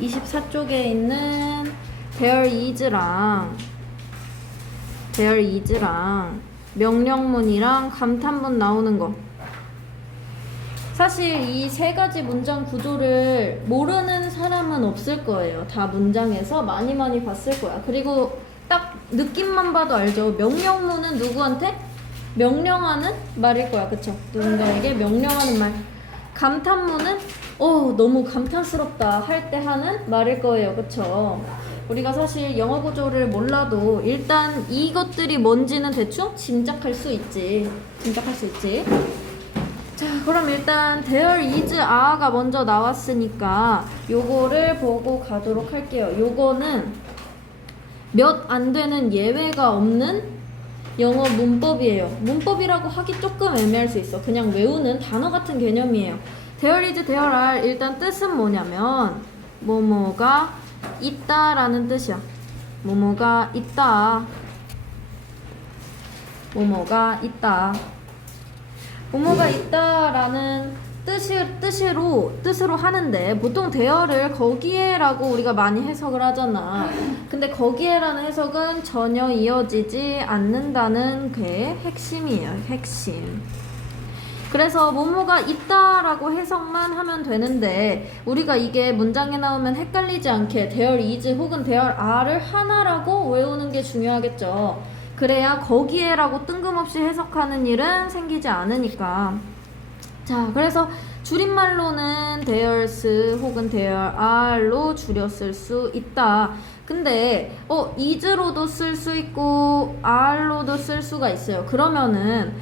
24쪽에 있는 there is랑 명령문이랑 감탄문 나오는 거. 사실 이 세 가지 문장 구조를 모르는 사람은 없을 거예요. 다 문장에서 많이 봤을 거야. 그리고 딱 느낌만 봐도 알죠. 명령문은 누구한테? 명령하는 말일 거야. 그쵸? 누군가에게 명령하는 말. 감탄문은 너무 감탄스럽다 할 때 하는 말일 거예요. 그쵸? 우리가 사실 영어 구조를 몰라도 일단 이것들이 뭔지는 대충 짐작할 수 있지. 자, 그럼 일단 there is a가 먼저 나왔으니까 요거를 보고 가도록 할게요. 요거는 몇 안 되는 예외가 없는 영어 문법이에요. 문법이라고 하기 조금 애매할 수 있어. 그냥 외우는 단어 같은 개념이에요. there is, there are 일단 뜻은 뭐냐면 뭐뭐가 있다라는 뜻이야. 뭐뭐가 있다. 뭐뭐가 있다라는 뜻으로 하는데 보통 there를 거기에라고 우리가 많이 해석을 하잖아. 근데 거기에라는 해석은 전혀 이어지지 않는다는 게 핵심이에요. 핵심. 그래서 뭐뭐가 있다라고 해석만 하면 되는데 우리가 이게 문장에 나오면 헷갈리지 않게 there is 혹은 there are를 하나라고 외우는 게 중요하겠죠. 그래야 거기에라고 뜬금없이 해석하는 일은 생기지 않으니까. 자, 그래서 줄임말로는 there's 혹은 there are로 줄였을 수 있다. 근데 is로도 쓸 수 있고 are로도 쓸 수가 있어요. 그러면은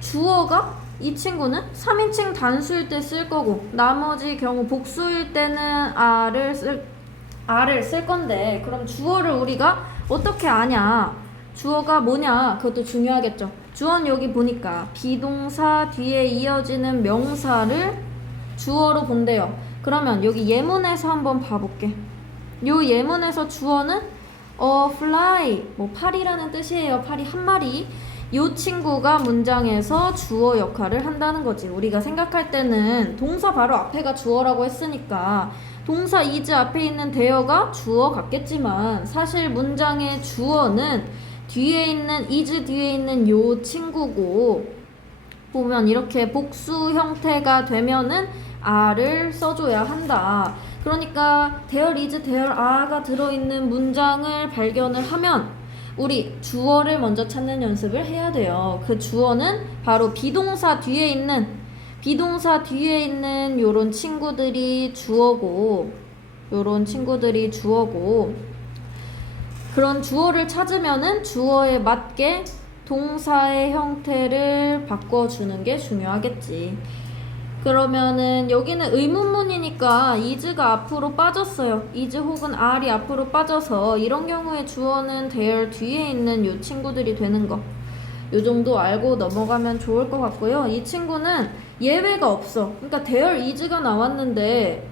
주어가 이 친구는 3인칭 단수일 때 쓸 거고 나머지 경우 복수일 때는 are를 쓸 건데 그럼 주어를 우리가 어떻게 아냐? 주어가 뭐냐? 그것도 중요하겠죠. 주어는 여기 보니까 비동사 뒤에 이어지는 명사를 주어로 본대요. 그러면 여기 예문에서 한번 봐볼게. 요 예문에서 주어는 fly, 파리라는 뜻이에요. 파리 한 마리. 요 친구가 문장에서 주어 역할을 한다는 거지. 우리가 생각할 때는 동사 바로 앞에가 주어라고 했으니까 동사 is 앞에 있는 there가 주어 같겠지만 사실 문장의 주어는 뒤에 있는 is 뒤에 있는 요 친구고 보면 이렇게 복수 형태가 되면은 are를 써줘야 한다. 그러니까 there is, there are가 들어있는 문장을 발견을 하면 우리 주어를 먼저 찾는 연습을 해야 돼요. 그 주어는 바로 비동사 뒤에 있는 요런 친구들이 주어고 그런 주어를 찾으면은 주어에 맞게 동사의 형태를 바꿔주는 게 중요하겠지. 그러면은 여기는 의문문이니까 is가 앞으로 빠졌어요. is 혹은 are이 앞으로 빠져서 이런 경우에 주어는 there 뒤에 있는 요 친구들이 되는 거. 요 정도 알고 넘어가면 좋을 것 같고요. 이 친구는 예외가 없어. 그러니까 there is가 나왔는데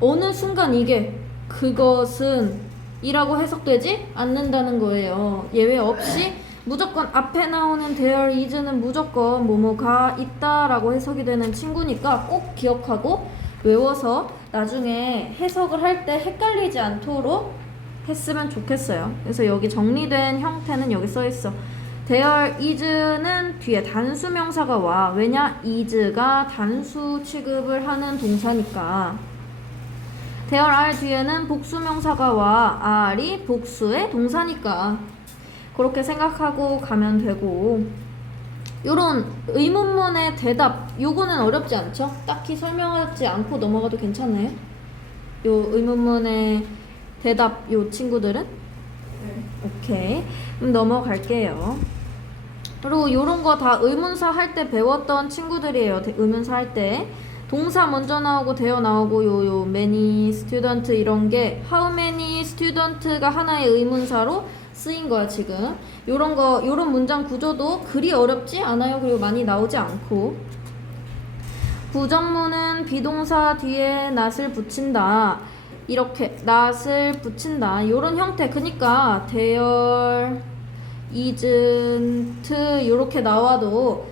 어느 순간 이게 그것은 이라고 해석되지 않는다는 거예요. 예외 없이 무조건 앞에 나오는 there is는 무조건 뭐뭐가 있다라고 해석이 되는 친구니까 꼭 기억하고 외워서 나중에 해석을 할 때 헷갈리지 않도록 했으면 좋겠어요. 그래서 여기 정리된 형태는 여기 써있어. there is는 뒤에 단수 명사가 와. 왜냐? is가 단수 취급을 하는 동사니까. there are 뒤에는 복수 명사가 와. are이 복수의 동사니까. 그렇게 생각하고 가면 되고 요런 의문문의 대답 요거는 어렵지 않죠? 딱히 설명하지 않고 넘어가도 괜찮아요? 요 의문문의 대답 요 친구들은? 네. 오케이. 그럼 넘어갈게요. 그리고 요런 거 다 의문사 할 때 배웠던 친구들이에요. 의문사 할 때 동사 먼저 나오고 대어 나오고 요 many student 이런 게 how many student가 하나의 의문사로 쓰인 거야 지금. 요런 문장 구조도 그리 어렵지 않아요. 그리고 많이 나오지 않고. 부정문은 비동사 뒤에 not을 붙인다. 이렇게 not을 붙인다. 요런 형태. 그니까 there isn't 요렇게 나와도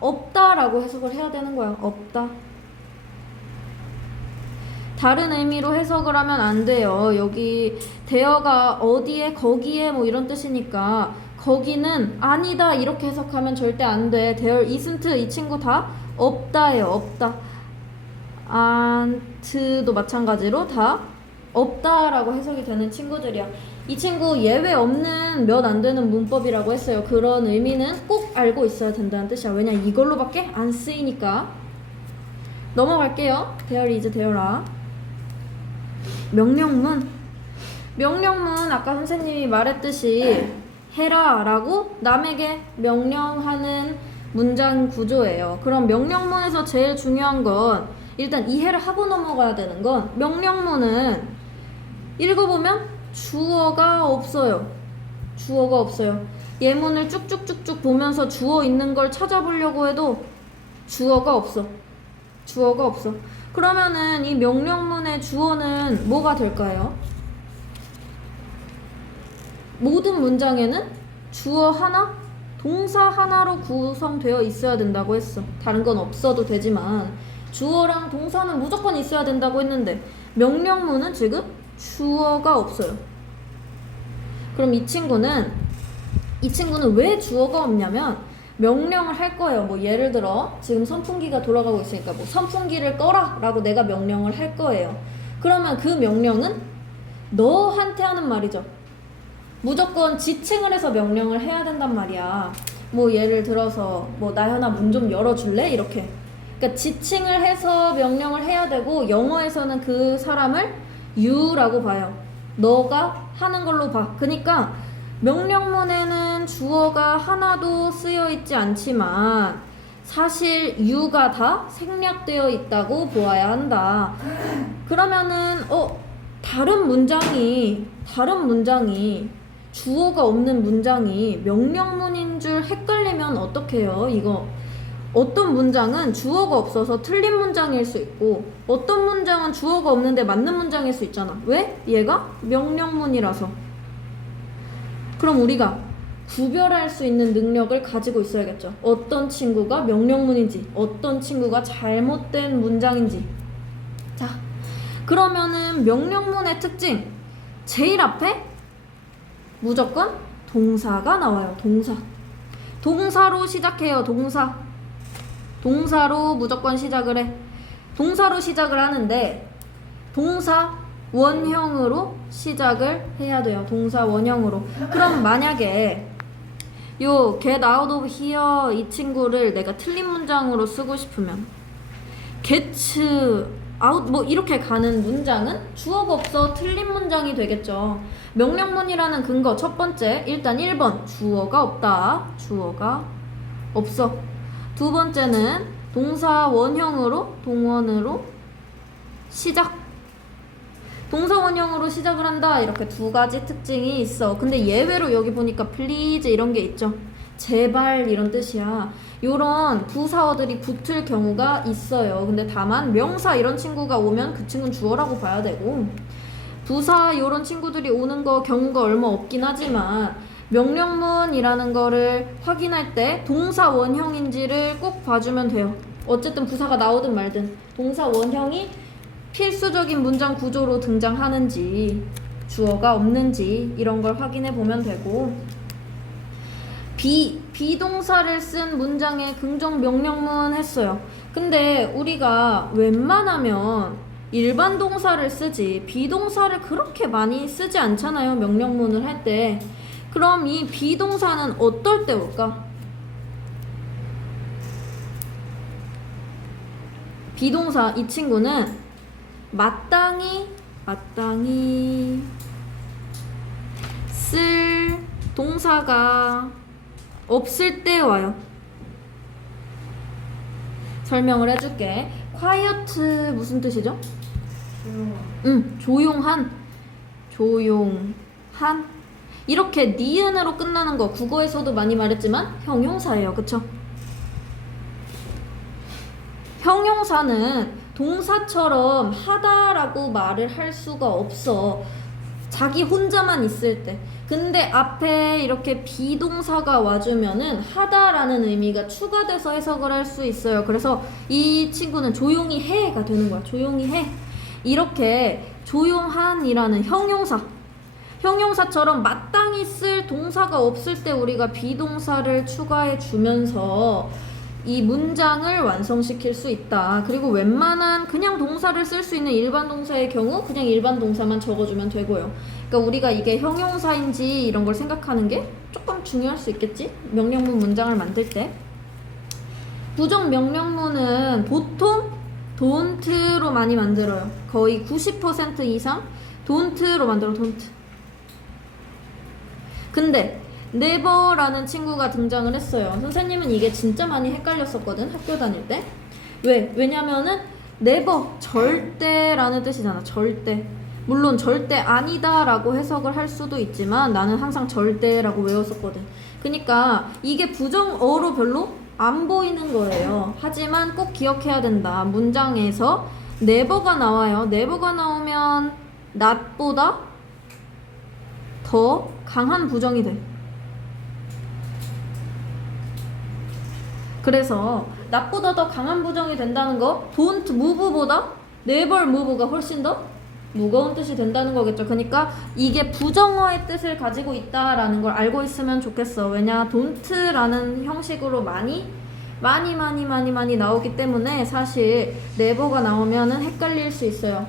없다라고 해석을 해야 되는 거야. 없다. 다른 의미로 해석을 하면 안 돼요. 여기 대어가 어디에 거기에 뭐 이런 뜻이니까 거기는 아니다 이렇게 해석하면 절대 안 돼. 대열 isn't 이 친구 다 없다예요. 없다. aren't도 마찬가지로 다 없다라고 해석이 되는 친구들이야. 이 친구 예외 없는 몇 안 되는 문법이라고 했어요. 그런 의미는 꼭 알고 있어야 된다는 뜻이야. 왜냐 이걸로밖에 안 쓰이니까. 넘어갈게요. 대열 is 대열아. 명령문. 명령문 아까 선생님이 말했듯이 해라 라고 남에게 명령하는 문장 구조예요. 그럼 명령문에서 제일 중요한 건 일단 이해를 하고 넘어가야 되는 건 명령문은 읽어보면 주어가 없어요. 주어가 없어요. 예문을 쭉쭉쭉쭉 보면서 주어 있는 걸 찾아보려고 해도 주어가 없어. 주어가 없어. 그러면은 이 명령문의 주어는 뭐가 될까요? 모든 문장에는 주어 하나, 동사 하나로 구성되어 있어야 된다고 했어. 다른 건 없어도 되지만 주어랑 동사는 무조건 있어야 된다고 했는데 명령문은 지금 주어가 없어요. 그럼 이 친구는 왜 주어가 없냐면 명령을 할 거예요. 뭐 예를 들어 지금 선풍기가 돌아가고 있으니까 뭐 선풍기를 꺼라 라고 내가 명령을 할 거예요. 그러면 그 명령은 너한테 하는 말이죠. 무조건 지칭을 해서 명령을 해야 된단 말이야. 뭐 예를 들어서 뭐 나연아 문 좀 열어줄래? 이렇게. 그러니까 지칭을 해서 명령을 해야 되고 영어에서는 그 사람을 you라고 봐요. 너가 하는 걸로 봐. 그러니까 명령문에는 주어가 하나도 쓰여 있지 않지만 사실 you가 다 생략되어 있다고 보아야 한다. 그러면은 다른 문장이 주어가 없는 문장이 명령문인 줄 헷갈리면 어떡해요? 이거 어떤 문장은 주어가 없어서 틀린 문장일 수 있고 어떤 문장은 주어가 없는데 맞는 문장일 수 있잖아. 왜? 얘가 명령문이라서. 그럼 우리가 구별할 수 있는 능력을 가지고 있어야겠죠. 어떤 친구가 명령문인지 어떤 친구가 잘못된 문장인지. 자, 그러면은 명령문의 특징 제일 앞에 무조건 동사가 나와요. 동사로 시작해요. 동사로 무조건 시작을 해. 동사로 시작을 하는데 동사 원형으로 시작을 해야 돼요. 동사 원형으로. 그럼 만약에 요 get out of here 이 친구를 내가 틀린 문장으로 쓰고 싶으면 get out 뭐 이렇게 가는 문장은 주어가 없어 틀린 문장이 되겠죠. 명령문이라는 근거 첫 번째 일단 1번 주어가 없다. 주어가 없어. 두 번째는 동사 원형으로 동원으로 시작. 동사 원형으로 시작을 한다. 이렇게 두 가지 특징이 있어. 근데 예외로 여기 보니까 please 이런 게 있죠. 제발 이런 뜻이야. 요런 부사어들이 붙을 경우가 있어요. 근데 다만 명사 이런 친구가 오면 그 친구는 주어라고 봐야 되고 부사 요런 친구들이 오는 거 경우가 얼마 없긴 하지만 명령문이라는 거를 확인할 때 동사 원형인지를 꼭 봐주면 돼요. 어쨌든 부사가 나오든 말든 동사 원형이 필수적인 문장 구조로 등장하는지 주어가 없는지 이런 걸 확인해 보면 되고 비동사를 쓴 문장에 긍정 명령문 했어요. 근데 우리가 웬만하면 일반 동사를 쓰지 비동사를 그렇게 많이 쓰지 않잖아요. 명령문을 할 때. 그럼 이 비동사는 어떨 때 올까? 비동사 이 친구는 마땅히 쓸 동사가 없을 때 와요. 설명을 해줄게. quiet 무슨 뜻이죠? 조용한. 이렇게 니은으로 끝나는 거 국어에서도 많이 말했지만 형용사예요. 그쵸? 형용사는 동사처럼 하다라고 말을 할 수가 없어. 자기 혼자만 있을 때. 근데 앞에 이렇게 비동사가 와주면은 하다라는 의미가 추가돼서 해석을 할 수 있어요. 그래서 이 친구는 조용히 해가 되는 거야. 조용히 해. 이렇게 조용한이라는 형용사처럼 마땅히 쓸 동사가 없을 때 우리가 비동사를 추가해 주면서 이 문장을 완성시킬 수 있다. 그리고 웬만한 그냥 동사를 쓸 수 있는 일반 동사의 경우 그냥 일반 동사만 적어주면 되고요. 그러니까 우리가 이게 형용사인지 이런 걸 생각하는 게 조금 중요할 수 있겠지? 명령문 문장을 만들 때. 부정 명령문은 보통 don't로 많이 만들어요. 거의 90% 이상 don't로 만들어, don't. 근데 never라는 친구가 등장을 했어요. 선생님은 이게 진짜 많이 헷갈렸었거든, 학교 다닐 때. 왜냐면은 never, 절대라는 뜻이잖아. 절대. 물론 절대 아니다 라고 해석을 할 수도 있지만 나는 항상 절대라고 외웠었거든. 그러니까 이게 부정어로 별로 안 보이는 거예요. 하지만 꼭 기억해야 된다. 문장에서 never가 나와요. never가 나오면 not보다 더 강한 부정이 돼. 그래서 not보다 더 강한 부정이 된다는 거, don't move보다 never move가 훨씬 더 무거운 뜻이 된다는 거겠죠. 그러니까 이게 부정어의 뜻을 가지고 있다라는 걸 알고 있으면 좋겠어. 왜냐, don't라는 형식으로 많이 나오기 때문에 사실 never가 나오면은 헷갈릴 수 있어요.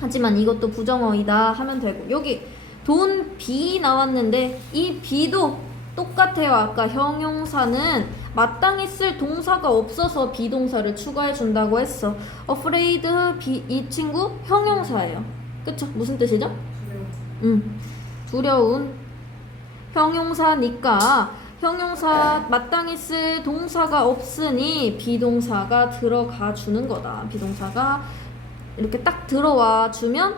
하지만 이것도 부정어이다 하면 되고, 여기 don't be 나왔는데 이 be도 똑같아요. 아까 형용사는 마땅히 쓸 동사가 없어서 비동사를 추가해 준다고 했어. afraid, 이 친구 형용사예요. 그쵸? 무슨 뜻이죠? 두려운 형용사니까 형용사 마땅히 쓸 동사가 없으니 비동사가 들어가 주는 거다. 비동사가 이렇게 딱 들어와 주면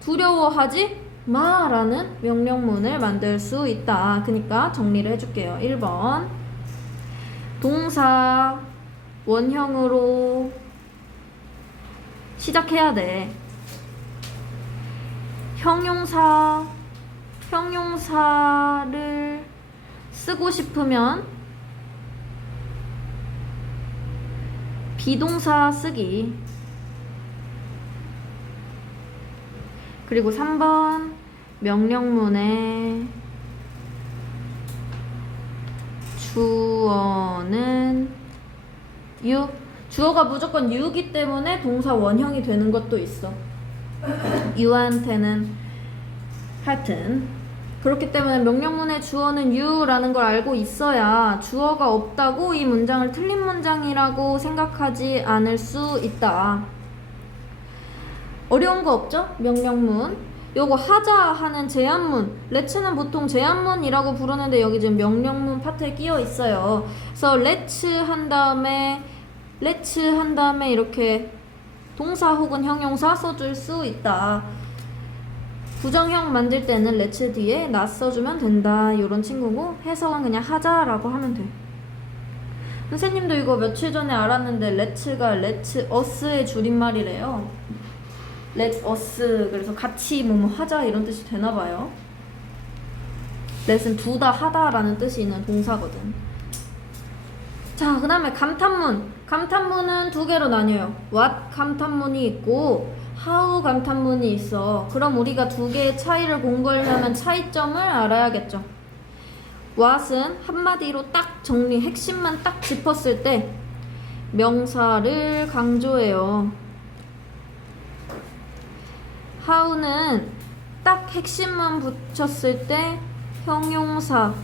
두려워하지 마라는 명령문을 만들 수 있다. 그러니까 정리를 해줄게요. 1번 동사 원형으로 시작해야 돼. 형용사를 쓰고 싶으면 비동사 쓰기. 그리고 3번 명령문에 주어는 you. 주어가 무조건 you이기 때문에 동사 원형이 되는 것도 있어. you한테는 하여튼 그렇기 때문에 명령문의 주어는 you라는 걸 알고 있어야 주어가 없다고 이 문장을 틀린 문장이라고 생각하지 않을 수 있다. 어려운 거 없죠? 명령문. 요거 하자 하는 제안문, let'는 보통 제안문이라고 부르는데 여기 지금 명령문 파트에 끼어 있어요. 그래서 let's 한 다음에 이렇게 동사 혹은 형용사 써줄 수 있다. 부정형 만들 때는 let's 뒤에 not 써주면 된다. 요런 친구고, 해석은 그냥 하자라고 하면 돼. 선생님도 이거 며칠 전에 알았는데 let'가 let us의 줄임말이래요. let us, 그래서 같이 뭐뭐 하자 이런 뜻이 되나봐요. let은 두다 하다라는 뜻이 있는 동사거든. 자, 그 다음에 감탄문은 두 개로 나뉘어요. what 감탄문이 있고 how 감탄문이 있어. 그럼 우리가 두 개의 차이를 공부하려면 차이점을 알아야겠죠. what은 한마디로 딱 정리, 핵심만 딱 짚었을 때 명사를 강조해요. how는 딱 핵심만 붙였을 때 형용사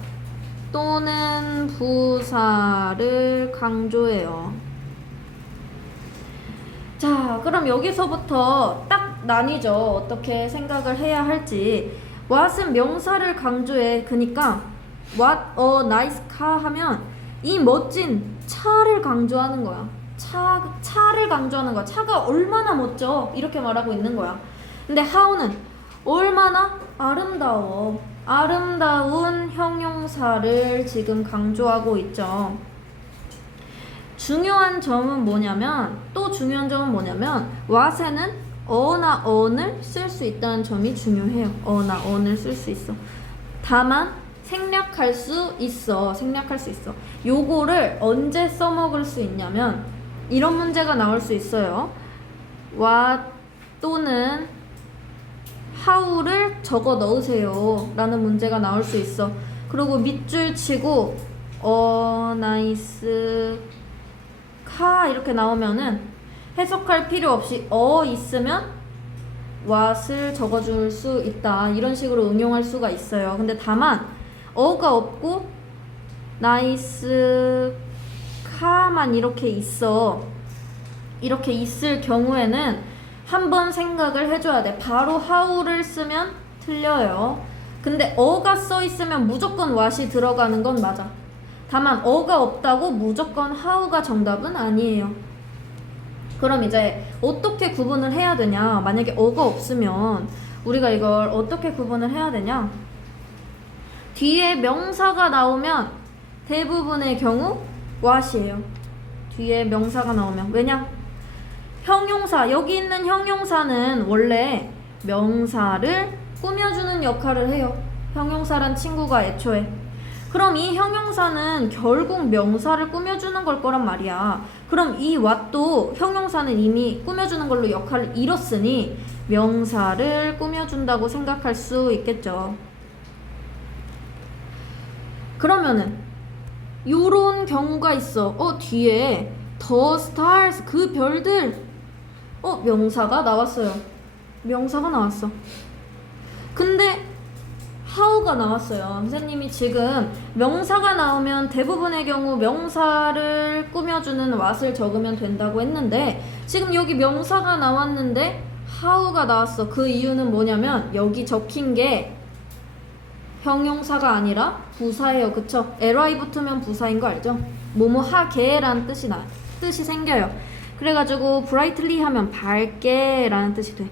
또는 부사를 강조해요. 자, 그럼 여기서부터 딱 나뉘죠. 어떻게 생각을 해야 할지. what은 명사를 강조해. 그니까 what a nice car 하면 이 멋진 차를 강조하는 거야. 차를 강조하는 거야. 차가 얼마나 멋져. 이렇게 말하고 있는 거야. 근데 how는 얼마나 아름다운 형용사를 지금 강조하고 있죠. 중요한 점은 뭐냐면 what에는 어나 on을 쓸 수 있다는 점이 중요해요. 어나 on을 쓸 수 있어. 다만 생략할 수 있어. 요거를 언제 써먹을 수 있냐면 이런 문제가 나올 수 있어요. what 또는 how를 적어 넣으세요 라는 문제가 나올 수 있어. 그리고 밑줄 치고 nice 카 이렇게 나오면은 해석할 필요 없이 있으면 what을 적어줄 수 있다, 이런 식으로 응용할 수가 있어요. 근데 다만 가 없고 nice 카만 이렇게 있을 경우에는 한번 생각을 해줘야 돼. 바로 how를 쓰면 틀려요. 근데 가 써 있으면 무조건 what이 들어가는 건 맞아. 다만 가 없다고 무조건 how가 정답은 아니에요. 그럼 이제 어떻게 구분을 해야 되냐? 만약에 가 없으면 우리가 이걸 어떻게 구분을 해야 되냐? 뒤에 명사가 나오면 대부분의 경우 what이에요. 뒤에 명사가 나오면. 왜냐? 형용사, 여기 있는 형용사는 원래 명사를 꾸며주는 역할을 해요. 형용사란 친구가 애초에. 그럼 이 형용사는 결국 명사를 꾸며주는 걸 거란 말이야. 그럼 이 what도 형용사는 이미 꾸며주는 걸로 역할을 이뤘으니 명사를 꾸며준다고 생각할 수 있겠죠. 그러면은 요런 경우가 있어. 뒤에 the stars, 그 별들, 명사가 나왔어요. 명사가 나왔어. 근데 how가 나왔어요. 선생님이 지금 명사가 나오면 대부분의 경우 명사를 꾸며주는 what을 적으면 된다고 했는데, 지금 여기 명사가 나왔는데 how가 나왔어. 그 이유는 뭐냐면 여기 적힌 게 형용사가 아니라 부사예요. 그쵸? ly 붙으면 부사인 거 알죠? 뭐뭐 하게 라는 뜻이 생겨요. 그래가지고 brightly 하면 밝게 라는 뜻이 돼.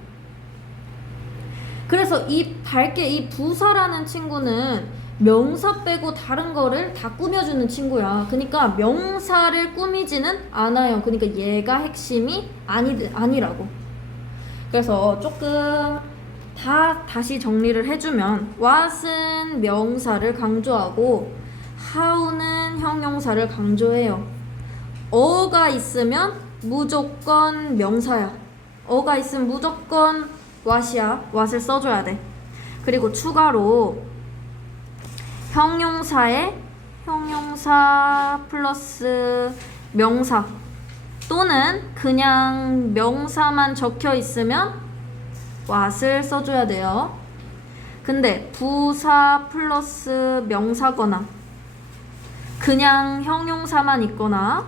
그래서 이 밝게, 이 부사라는 친구는 명사 빼고 다른 거를 다 꾸며주는 친구야. 그러니까 명사를 꾸미지는 않아요. 그러니까 얘가 핵심이 아니라고. 그래서 조금 다시 정리를 해주면 what은 명사를 강조하고 how는 형용사를 강조해요. 가 있으면 무조건 명사야. 가 있으면 무조건 what이야. what을 써줘야 돼. 그리고 추가로 형용사 플러스 명사 또는 그냥 명사만 적혀 있으면 what을 써줘야 돼요. 근데 부사 플러스 명사거나 그냥 형용사만 있거나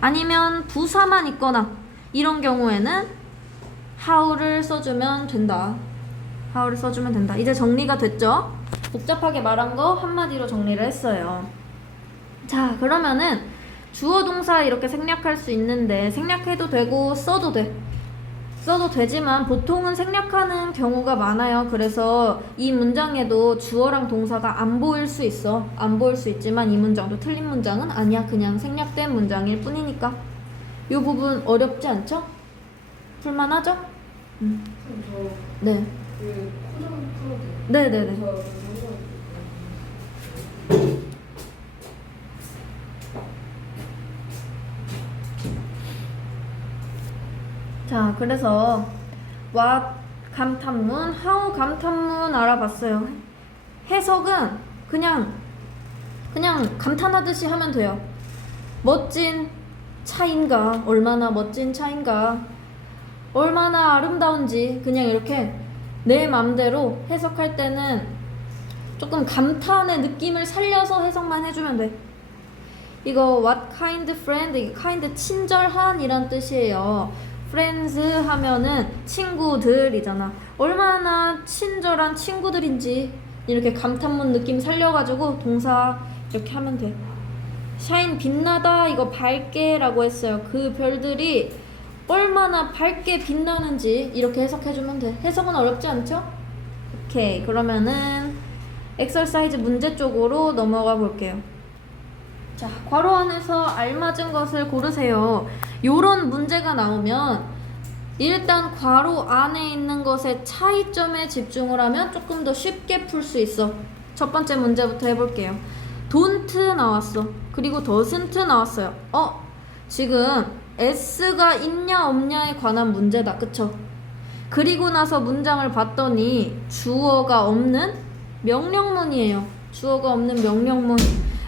아니면 부사만 있거나 이런 경우에는 how를 써주면 된다. how를 써주면 된다. 이제 정리가 됐죠? 복잡하게 말한 거 한마디로 정리를 했어요. 자, 그러면은 주어 동사 이렇게 생략할 수 있는데 생략해도 되고 써도 되지만 보통은 생략하는 경우가 많아요. 그래서 이 문장에도 주어랑 동사가 안 보일 수 있어. 안 보일 수 있지만 이 문장도 틀린 문장은 아니야. 그냥 생략된 문장일 뿐이니까. 이 부분 어렵지 않죠? 풀만하죠? 네. 네네네. 자, 그래서 what 감탄문, how 감탄문 알아봤어요. 해석은 그냥 감탄하듯이 하면 돼요. 멋진 차인가, 얼마나 멋진 차인가, 얼마나 아름다운지 그냥 이렇게 내 맘대로 해석할 때는 조금 감탄의 느낌을 살려서 해석만 해주면 돼. 이거 what kind friend, 이게 kind 친절한 이란 뜻이에요. friends 하면은 친구들이잖아. 얼마나 친절한 친구들인지 이렇게 감탄문 느낌 살려가지고 동사 이렇게 하면 돼. shine 빛나다, 이거 밝게 라고 했어요. 그 별들이 얼마나 밝게 빛나는지 이렇게 해석해주면 돼. 해석은 어렵지 않죠? 오케이, 그러면은 엑서사이즈 문제 쪽으로 넘어가 볼게요. 자, 괄호 안에서 알맞은 것을 고르세요. 요런 문제가 나오면 일단 괄호 안에 있는 것의 차이점에 집중을 하면 조금 더 쉽게 풀 수 있어. 첫 번째 문제부터 해볼게요. don't 나왔어. 그리고 doesn't 나왔어요. 지금 s가 있냐 없냐에 관한 문제다. 그쵸? 그리고 나서 문장을 봤더니 주어가 없는 명령문이에요. 주어가 없는 명령문.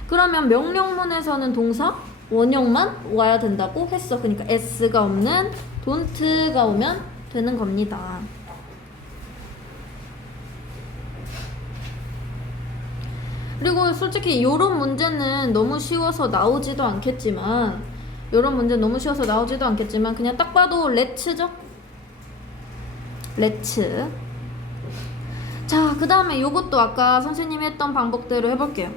그러면 명령문에서는 동사 원형만 와야 된다고 했어. 그러니까 s가 없는 don't가 오면 되는 겁니다. 그리고 솔직히 요런 문제는 너무 쉬워서 나오지도 않겠지만 그냥 딱 봐도 let's죠? let's. 자, 그 다음에 요것도 아까 선생님이 했던 방법대로 해볼게요.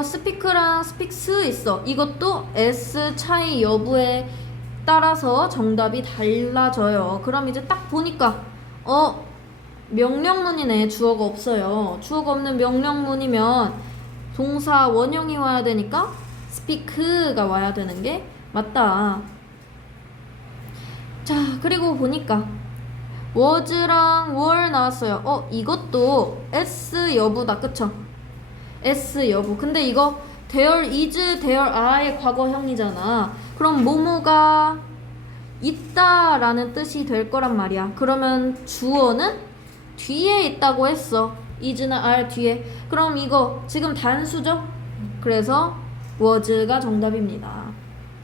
speak랑 speaks 있어. 이것도 s 차이 여부에 따라서 정답이 달라져요. 그럼 이제 딱 보니까 명령문이네. 주어가 없어요. 주어가 없는 명령문이면 동사 원형이 와야 되니까 speak가 와야 되는 게 맞다. 자, 그리고 보니까 was랑 were 나왔어요. 이것도 s 여부다. 그쵸? s 여부. 근데 이거 there is, there are의 과거형이잖아. 그럼 뭐뭐가 있다라는 뜻이 될 거란 말이야. 그러면 주어는 뒤에 있다고 했어. is나 are 뒤에. 그럼 이거 지금 단수죠? 그래서 was가 정답입니다.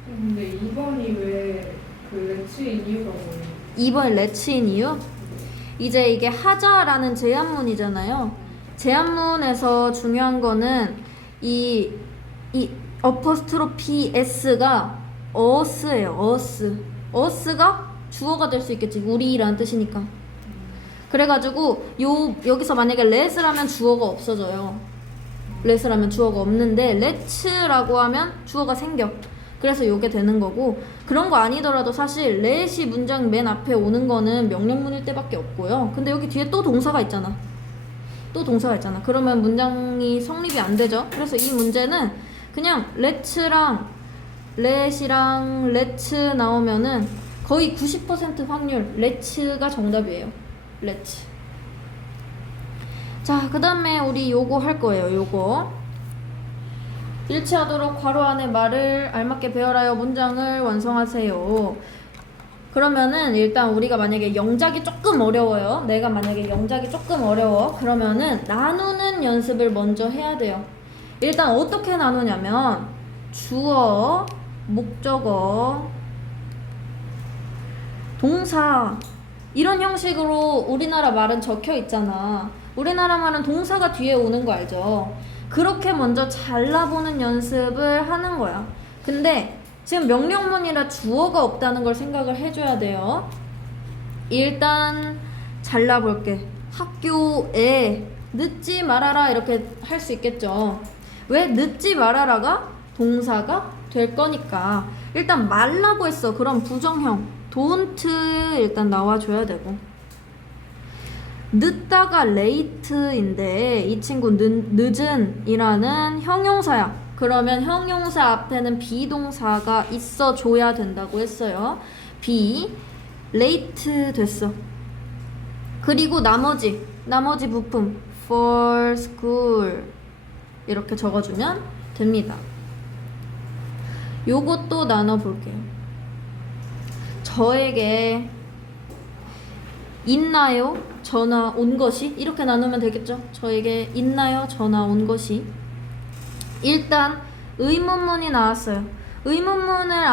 근데 2번이 왜 그 let's인 이유가 뭐예요? 2번 let's인 이유? 이제 이게 하자라는 제한문이잖아요. 제한문에서 중요한 거는 이 어퍼스트로피 s가 us예요. us가 주어가 될 수 있겠지. 우리라는 뜻이니까. 그래가지고 여기서 만약에 let'라면 주어가 없어져요. let'라면 주어가 없는데 let's라고 하면 주어가 생겨. 그래서 요게 되는 거고, 그런 거 아니더라도 사실 let이 문장 맨 앞에 오는 거는 명령문일 때밖에 없고요. 근데 여기 뒤에 또 동사가 있잖아. 그러면 문장이 성립이 안 되죠. 그래서 이 문제는 그냥 let이랑 let's 나오면은 거의 90% 확률 let가 정답이에요. let. 자, 그 다음에 우리 요거 할 거예요. 요거 일치하도록 괄호 안에 말을 알맞게 배열하여 문장을 완성하세요. 그러면은 일단 우리가 만약에 영작이 조금 어려워요. 내가 만약에 영작이 조금 어려워. 그러면은 나누는 연습을 먼저 해야 돼요. 일단 어떻게 나누냐면 주어, 목적어, 동사 이런 형식으로 우리나라 말은 적혀 있잖아. 우리나라 말은 동사가 뒤에 오는 거 알죠? 그렇게 먼저 잘라보는 연습을 하는 거야. 근데 지금 명령문이라 주어가 없다는 걸 생각을 해줘야 돼요. 일단 잘라볼게. 학교에 늦지 말아라 이렇게 할 수 있겠죠. 왜 늦지 말아라가 동사가 될 거니까. 일단 말라고 했어. 그럼 부정형 don't 일단 나와줘야 되고, 늦다가 late인데 이 친구 늦은 이라는 형용사야. 그러면 형용사 앞에는 비동사가 있어줘야 된다고 했어요. be late 됐어. 그리고 나머지 부품 for school 이렇게 적어주면 됩니다. 요것도 나눠볼게요. 저에게 있나요? 전화 온 것이? 이렇게 나누면 되겠죠? 저에게 있나요? 전화 온 것이? 일단 의문문이 나왔어요. 의문문을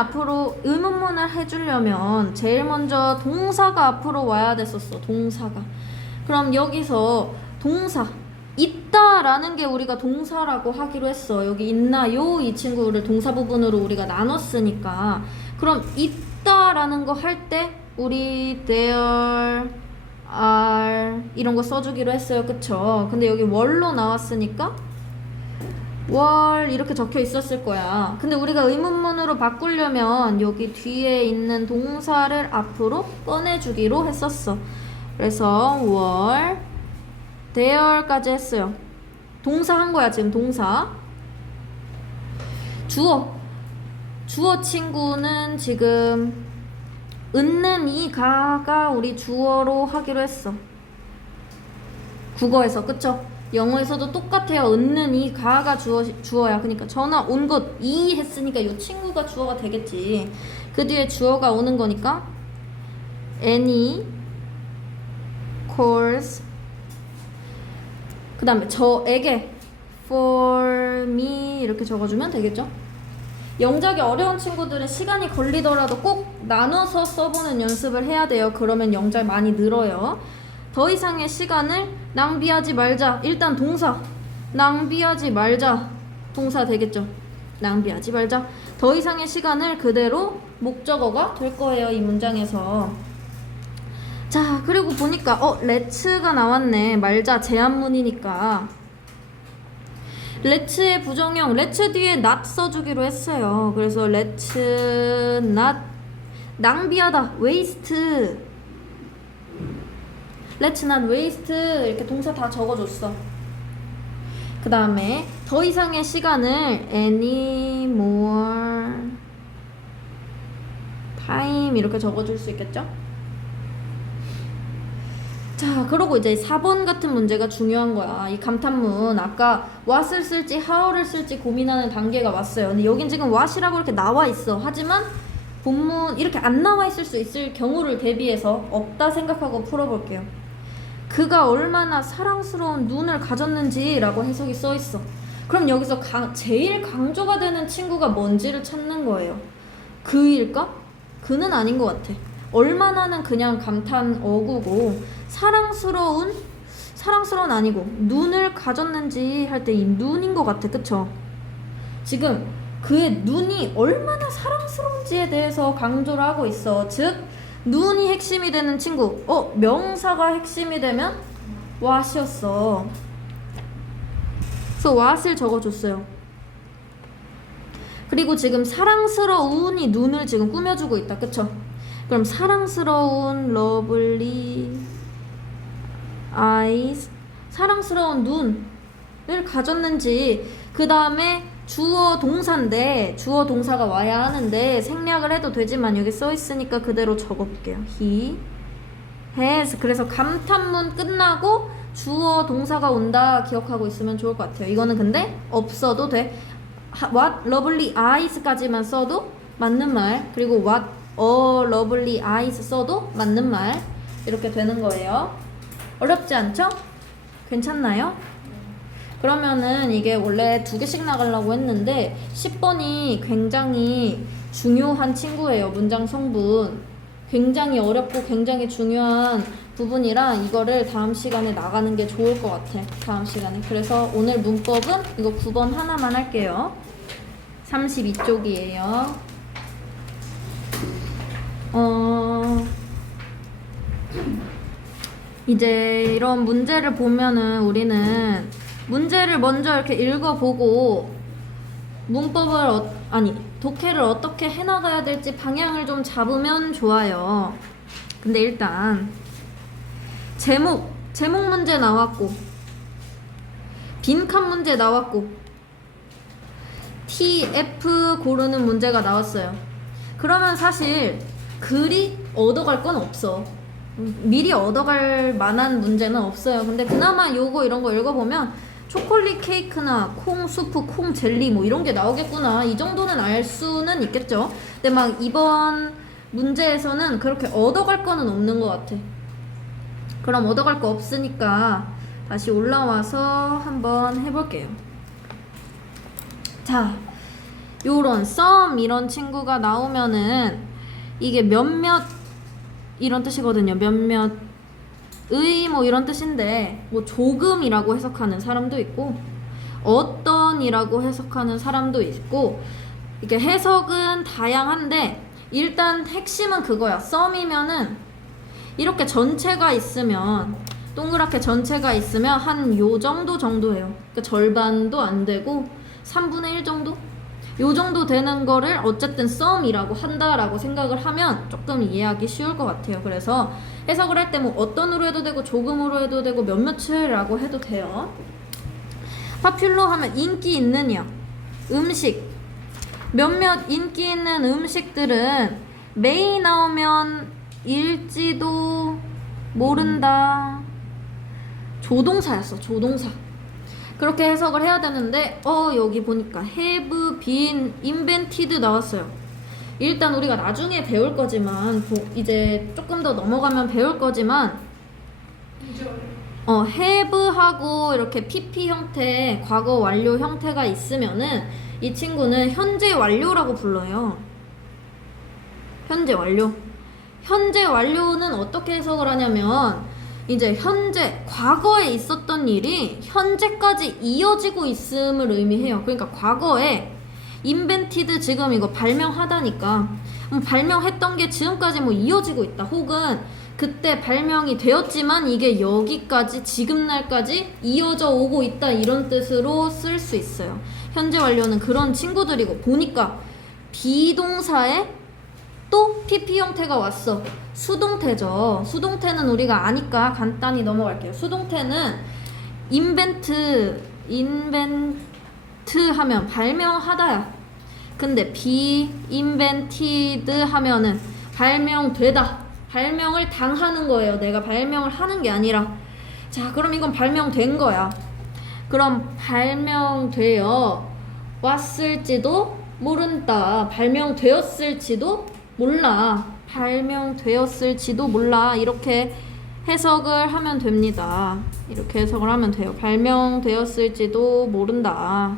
해주려면 제일 먼저 동사가 앞으로 와야 됐었어. 동사가. 그럼 여기서 동사 있다라는 게 우리가 동사라고 하기로 했어. 여기 있나요? 이 친구를 동사 부분으로 우리가 나눴으니까. 그럼 있다라는 거 할 때 우리 there are 이런 거 써주기로 했어요. 그쵸? 근데 여기 were로 나왔으니까 were 이렇게 적혀 있었을 거야. 근데 우리가 의문문으로 바꾸려면 여기 뒤에 있는 동사를 앞으로 꺼내주기로 했었어. 그래서 were there까지 했어요. 동사 한 거야. 지금 동사. 주어 친구는 지금 은는 이 가가 우리 주어로 하기로 했어. 국어에서. 그쵸? 영어에서도 똑같아요. 은는 이 가가 주어야. 그러니까 전화 온 것 이 했으니까 이 친구가 주어가 되겠지. 그 뒤에 주어가 오는 거니까 any course 그 다음에 저에게 for me 이렇게 적어주면 되겠죠. 영작이 어려운 친구들은 시간이 걸리더라도 꼭 나눠서 써보는 연습을 해야 돼요. 그러면 영작 많이 늘어요. 더 이상의 시간을 낭비하지 말자. 일단 동사 낭비하지 말자 동사 되겠죠. 낭비하지 말자. 더 이상의 시간을 그대로 목적어가 될 거예요. 이 문장에서. 자, 그리고 보니까 let's가 나왔네. 말자 제한문이니까 let's의 부정형 let's 뒤에 not 써주기로 했어요. 그래서 let's not 낭비하다 waste let's not waste 이렇게 동사 다 적어줬어. 그 다음에 더 이상의 시간을 any more time 이렇게 적어줄 수 있겠죠? 자, 그러고 이제 4번 같은 문제가 중요한 거야. 이 감탄문 아까 what을 쓸지 how를 쓸지 고민하는 단계가 왔어요. 근데 여긴 지금 what이라고 이렇게 나와 있어. 하지만 본문 이렇게 안 나와 있을 수 있을 경우를 대비해서 없다 생각하고 풀어볼게요. 그가 얼마나 사랑스러운 눈을 가졌는지 라고 해석이 써 있어. 그럼 여기서 제일 강조가 되는 친구가 뭔지를 찾는 거예요. 그일까? 그는 아닌 것 같아. 얼마나는 그냥 감탄 어구고 사랑스러운 아니고 눈을 가졌는지 할 때 이 눈인 것 같아. 그쵸? 지금 그의 눈이 얼마나 사랑스러운지에 대해서 강조를 하고 있어. 즉 눈이 핵심이 되는 친구. 명사가 핵심이 되면 what이었어. 그래서 what을 적어줬어요. 그리고 지금 사랑스러운이 눈을 지금 꾸며주고 있다. 그쵸? 그럼 사랑스러운 lovely eyes 사랑스러운 눈을 가졌는지 그 다음에 주어 동사인데 주어 동사가 와야 하는데 생략을 해도 되지만 여기 써 있으니까 그대로 적어볼게요. He has 그래서 감탄문 끝나고 주어 동사가 온다 기억하고 있으면 좋을 것 같아요. 이거는 근데 없어도 돼. What lovely eyes까지만 써도 맞는 말. 그리고 what a lovely eyes 써도 맞는 말. 이렇게 되는 거예요. 어렵지 않죠? 괜찮나요? 그러면은 이게 원래 2개씩 나가려고 했는데 10번이 굉장히 중요한 친구예요. 문장 성분 굉장히 어렵고 굉장히 중요한 부분이라 이거를 다음 시간에 나가는 게 좋을 것 같아. 다음 시간에. 그래서 오늘 문법은 이거 9번 하나만 할게요. 32쪽이에요. 이제 이런 문제를 보면은 우리는 문제를 먼저 이렇게 읽어보고 문법을 독해를 어떻게 해나가야 될지 방향을 좀 잡으면 좋아요. 근데 일단 제목 문제 나왔고 빈칸 문제 나왔고 TF 고르는 문제가 나왔어요. 그러면 사실 글이 얻어갈 건 없어. 미리 얻어갈 만한 문제는 없어요. 근데 그나마 요거 이런 거 읽어보면 초콜릿 케이크나 콩 수프, 콩 젤리 뭐 이런 게 나오겠구나. 이 정도는 알 수는 있겠죠. 근데 막 이번 문제에서는 그렇게 얻어갈 거는 없는 것 같아. 그럼 얻어갈 거 없으니까 다시 올라와서 한번 해볼게요. 자, 요런 some 이런 친구가 나오면은 이게 몇몇 이런 뜻이거든요. 몇몇의 뭐 이런 뜻인데 뭐 조금이라고 해석하는 사람도 있고 어떤이라고 해석하는 사람도 있고 이렇게 해석은 다양한데 일단 핵심은 그거야. some이면은 이렇게 전체가 있으면 동그랗게 전체가 있으면 한 요 정도예요. 그러니까 절반도 안 되고 3분의 1 정도? 요 정도 되는 거를 어쨌든 some이라고 한다라고 생각을 하면 조금 이해하기 쉬울 것 같아요. 그래서 해석을 할 때 뭐 어떤으로 해도 되고 조금으로 해도 되고 몇몇이라고 해도 돼요. popular 하면 인기 있느냐 음식 몇몇 인기 있는 음식들은 may 나오면 일지도 모른다 조동사였어. 조동사 그렇게 해석을 해야 되는데 여기 보니까 have been invented 나왔어요. 일단 우리가 나중에 배울 거지만 이제 조금 더 넘어가면 배울 거지만 have하고 이렇게 PP 형태, 과거 완료 형태가 있으면은 이 친구는 현재 완료라고 불러요. 현재 완료. 현재 완료는 어떻게 해석을 하냐면 이제 현재, 과거에 있었던 일이 현재까지 이어지고 있음을 의미해요. 그러니까 과거에 invented 지금 이거 발명하다니까 발명했던 게 지금까지 뭐 이어지고 있다. 혹은 그때 발명이 되었지만 이게 여기까지 지금 날까지 이어져 오고 있다. 이런 뜻으로 쓸 수 있어요. 현재 완료는 그런 친구들이고 보니까 비동사에 또 PP 형태가 왔어. 수동태죠. 수동태는 우리가 아니까 간단히 넘어갈게요. 수동태는 invent 하면 발명하다야. 근데 be invented 하면은 발명되다. 발명을 당하는 거예요. 내가 발명을 하는 게 아니라. 자, 그럼 이건 발명된 거야. 그럼 발명되어 왔을지도 모른다. 발명되었을지도 몰라. 발명되었을지도 몰라. 이렇게 해석을 하면 됩니다. 이렇게 해석을 하면 돼요. 발명되었을지도 모른다.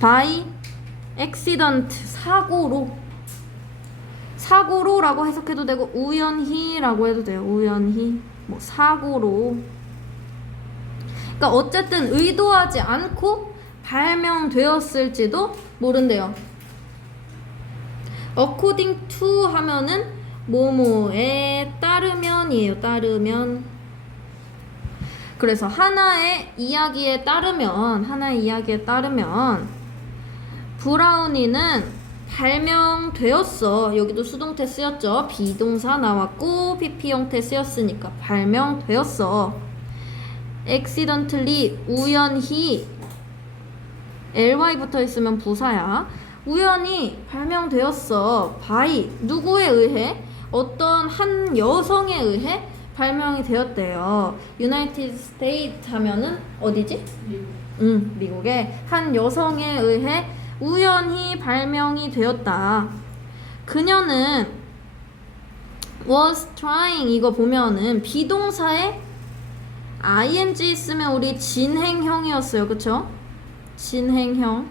by accident, 사고로라고 해석해도 되고 우연히라고 해도 돼요. 우연히, 뭐 사고로. 그러니까 어쨌든 의도하지 않고 발명되었을지도 모른대요. according to 하면은 뭐뭐에 따르면이에요. 따르면. 그래서 하나의 이야기에 따르면 브라우니는 발명되었어. 여기도 수동태 쓰였죠. 비동사 나왔고 PP 형태 쓰였으니까 발명되었어. accidentally, 우연히, ly 붙어 있으면 부사야. 우연히 발명되었어. by, 누구에 의해? 어떤 한 여성에 의해 발명이 되었대요. United States 하면은 어디지? 미국. 미국의 한 여성에 의해 우연히 발명이 되었다. 그녀는 was trying, 이거 보면은 비동사에 ing 있으면 우리 진행형이었어요. 그쵸? 진행형.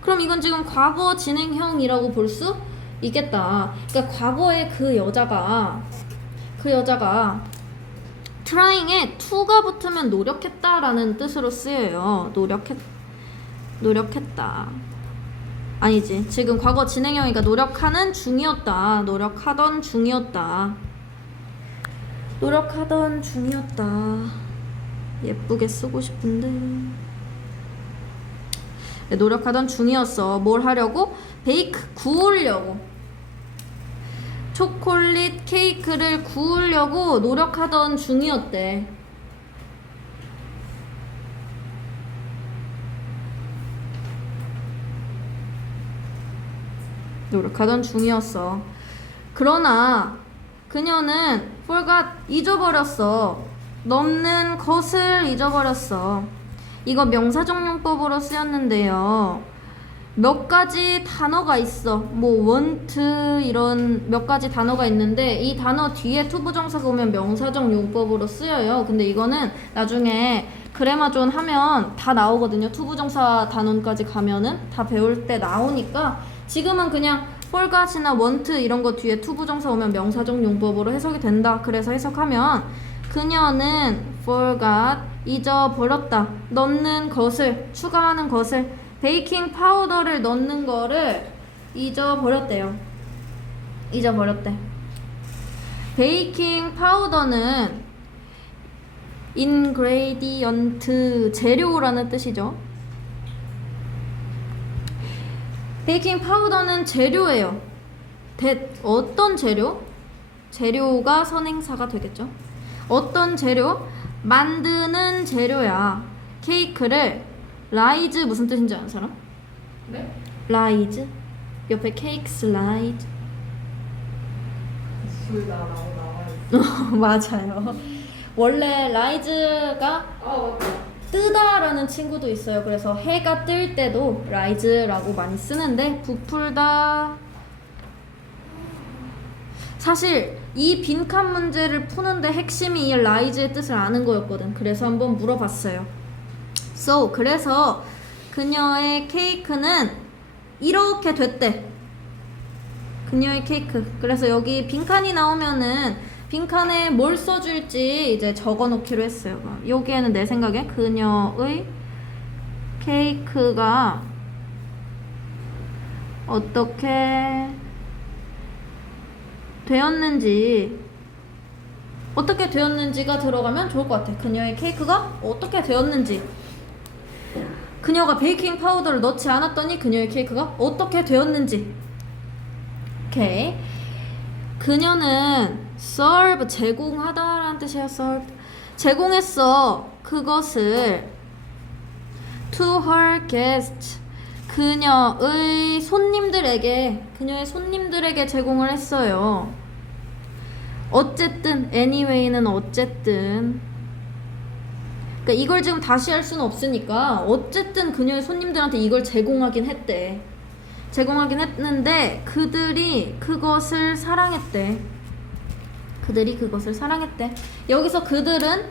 그럼 이건 지금 과거 진행형이라고 볼 수 있겠다. 그러니까 과거에 그 여자가 trying에 to가 붙으면 노력했다라는 뜻으로 쓰여요. 노력했다. 아니지. 지금 과거 진행형이니까 노력하던 중이었다. 예쁘게 쓰고 싶은데. 네, 노력하던 중이었어. 뭘 하려고? 베이크, 구우려고. 초콜릿 케이크를 구우려고 노력하던 중이었대. 노력하던 중이었어. 그러나 그녀는 forgot, 잊어버렸어. 넘는 것을 잊어버렸어. 이거 명사정용법으로 쓰였는데요. 몇 가지 단어가 있어. 뭐 want 이런 몇 가지 단어가 있는데 이 단어 뒤에 투부정사가 오면 명사적 용법으로 쓰여요. 근데 이거는 나중에 그래마존 하면 다 나오거든요. 투부정사 단원까지 가면은 다 배울 때 나오니까 지금은 그냥 forgot이나 want 이런 거 뒤에 투부정사 오면 명사적 용법으로 해석이 된다. 그래서 해석하면 그녀는 forgot, 잊어버렸다. 넣는 것을, 추가하는 것을, 베이킹 파우더를 넣는 거를 잊어버렸대. 베이킹 파우더는 ingredient, 재료라는 뜻이죠. 베이킹 파우더는 재료예요. 어떤 재료? 재료가 선행사가 되겠죠. 어떤 재료? 만드는 재료야. 케이크를 라이즈 무슨 뜻인지 아는 사람? 네? 라이즈? 옆에 케이크 슬라이드. 둘 다 나와요. 맞아요. 원래 라이즈가 맞다. 뜨다라는 친구도 있어요. 그래서 해가 뜰 때도 rise라고 많이 쓰는데 부풀다. 사실 이 빈칸 문제를 푸는데 핵심이 이 rise의 뜻을 아는 거였거든. 그래서 한번 물어봤어요. So 그래서 그녀의 케이크는 이렇게 됐대. 그녀의 케이크. 그래서 여기 빈칸이 나오면은 빈칸에 뭘 써줄지 이제 적어 놓기로 했어요. 여기에는 내 생각에 그녀의 케이크가 어떻게 되었는지가 들어가면 좋을 것 같아. 그녀의 케이크가 어떻게 되었는지. 그녀가 베이킹 파우더를 넣지 않았더니 그녀의 케이크가 어떻게 되었는지. 오케이. 그녀는 serve 제공하다라는 뜻이야. serve 제공했어. 그것을 to her guest 그녀의 손님들에게 제공을 했어요. 어쨌든 anyway는 어쨌든 그러니까 이걸 지금 다시 할 수는 없으니까 어쨌든 그녀의 손님들한테 이걸 제공하긴 했대. 제공하긴 했는데 그들이 그것을 사랑했대. 여기서 그들은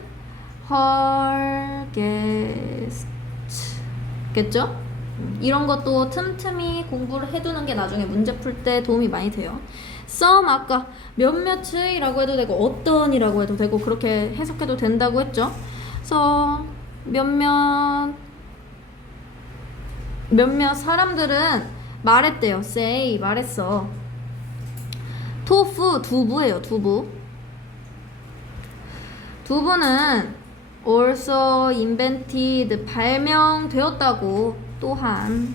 her guest 겠죠? 이런 것도 틈틈이 공부를 해두는 게 나중에 문제 풀 때 도움이 많이 돼요. some 아까 몇몇이라고 해도 되고 어떤이라고 해도 되고 그렇게 해석해도 된다고 했죠. 그래서 몇몇 사람들은 말했대요. say 말했어. 토fu 두부예요. 두부는 also invented 발명되었다고 또한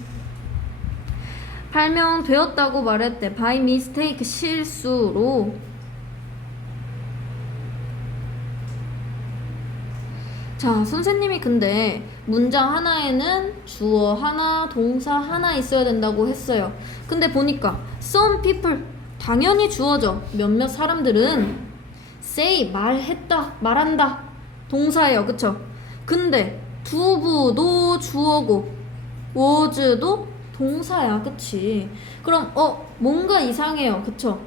발명되었다고 말했대. by mistake 실수로. 자, 선생님이 근데 문장 하나에는 주어 하나, 동사 하나 있어야 된다고 했어요. 근데 보니까 some people 당연히 주어죠. 몇몇 사람들은 say 말했다, 말한다 동사예요. 그쵸? 근데 두부도 주어고 was도 동사야. 그치? 그럼 뭔가 이상해요. 그쵸?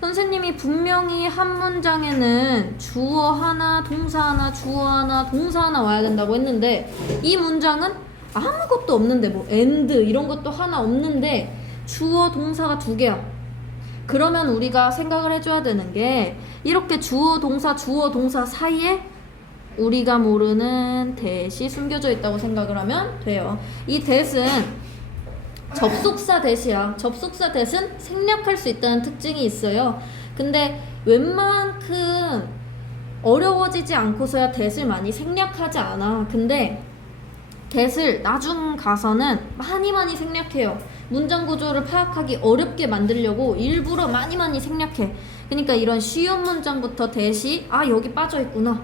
선생님이 분명히 한 문장에는 주어 하나, 동사 하나, 주어 하나, 동사 하나 와야 된다고 했는데 이 문장은 아무것도 없는데 뭐 and 이런 것도 하나 없는데 주어, 동사가 두 개야. 그러면 우리가 생각을 해줘야 되는 게 이렇게 주어, 동사 사이에 우리가 모르는 that이 숨겨져 있다고 생각을 하면 돼요. 이 that은 접속사 that이야. 접속사 that은 생략할 수 있다는 특징이 있어요. 근데 웬만큼 어려워지지 않고서야 that을 많이 생략하지 않아. 근데 that을 나중 가서는 많이 생략해요. 문장 구조를 파악하기 어렵게 만들려고 일부러 많이 생략해. 그러니까 이런 쉬운 문장부터 that이 여기 빠져있구나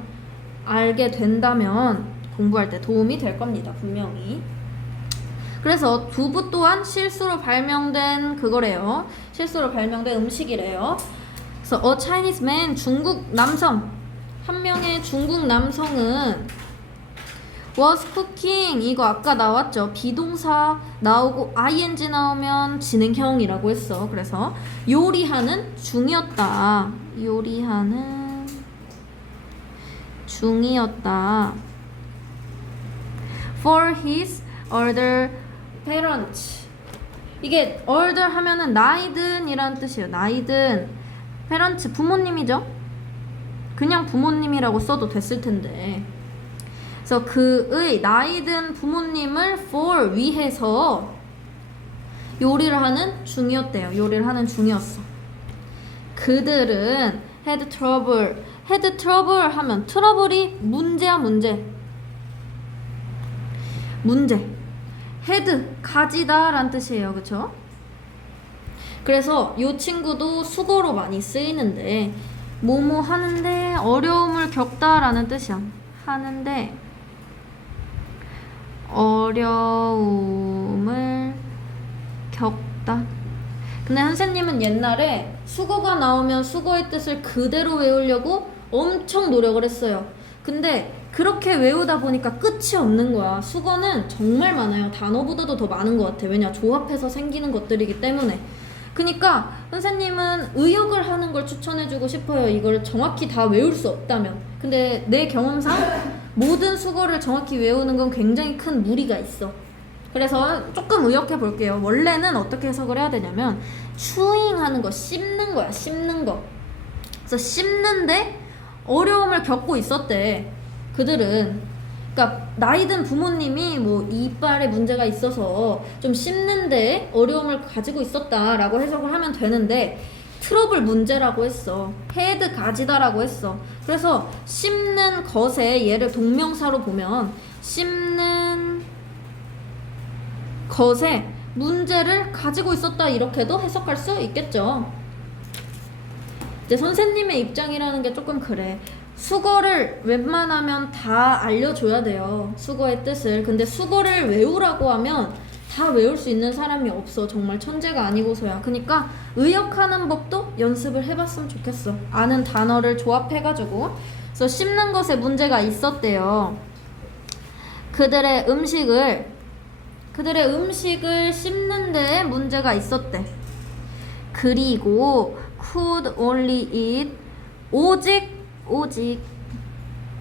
알게 된다면 공부할 때 도움이 될 겁니다. 분명히. 그래서 두부 또한 실수로 발명된 그거래요. 실수로 발명된 음식이래요. 그래서 a Chinese man 중국 남성 한 명의 중국 남성은 was cooking 이거 아까 나왔죠. 비동사 나오고 ing 나오면 진행형이라고 했어. 그래서 요리하는 중이었다. for his older parents. 이게 older 하면은 나이든이라는 뜻이에요. 나이든 parents 부모님이죠. 그냥 부모님이라고 써도 됐을 텐데. 그래서 그의 나이든 부모님을 for 위해서 요리를 하는 중이었어. 그들은 had trouble 하면 트러블이 문제야. 문제. had 가지다 라는 뜻이에요. 그쵸? 그래서 이 친구도 수거로 많이 쓰이는데 뭐뭐 하는데 어려움을 겪다 라는 뜻이야. 하는데 어려움을 겪다. 근데 선생님은 옛날에 수거가 나오면 수거의 뜻을 그대로 외우려고 엄청 노력을 했어요. 근데 그렇게 외우다 보니까 끝이 없는 거야. 수거는 정말 많아요. 단어보다도 더 많은 것 같아. 왜냐? 조합해서 생기는 것들이기 때문에. 그니까 선생님은 의역을 하는 걸 추천해주고 싶어요. 이걸 정확히 다 외울 수 없다면. 근데 내 경험상 모든 수거를 정확히 외우는 건 굉장히 큰 무리가 있어. 그래서 조금 의역해 볼게요. 원래는 어떻게 해석을 해야 되냐면 추잉하는 거, 씹는 거야. 씹는 거. 그래서 씹는데 어려움을 겪고 있었대. 그들은. 그러니까 나이 든 부모님이 뭐 이빨에 문제가 있어서 좀 씹는데 어려움을 가지고 있었다라고 해석을 하면 되는데 트러블 문제라고 했어. 헤드 가지다라고 했어. 그래서 씹는 것에 얘를 동명사로 보면 씹는 것에 문제를 가지고 있었다 이렇게도 해석할 수 있겠죠. 이제 선생님의 입장이라는 게 조금 그래. 수거를 웬만하면 다 알려줘야 돼요. 수거의 뜻을. 근데 수거를 외우라고 하면 다 외울 수 있는 사람이 없어. 정말 천재가 아니고서야. 그러니까 의역하는 법도 연습을 해봤으면 좋겠어. 아는 단어를 조합해가지고. 그래서 씹는 것에 문제가 있었대요. 그들의 음식을 씹는 데에 문제가 있었대. 그리고 could only eat 오직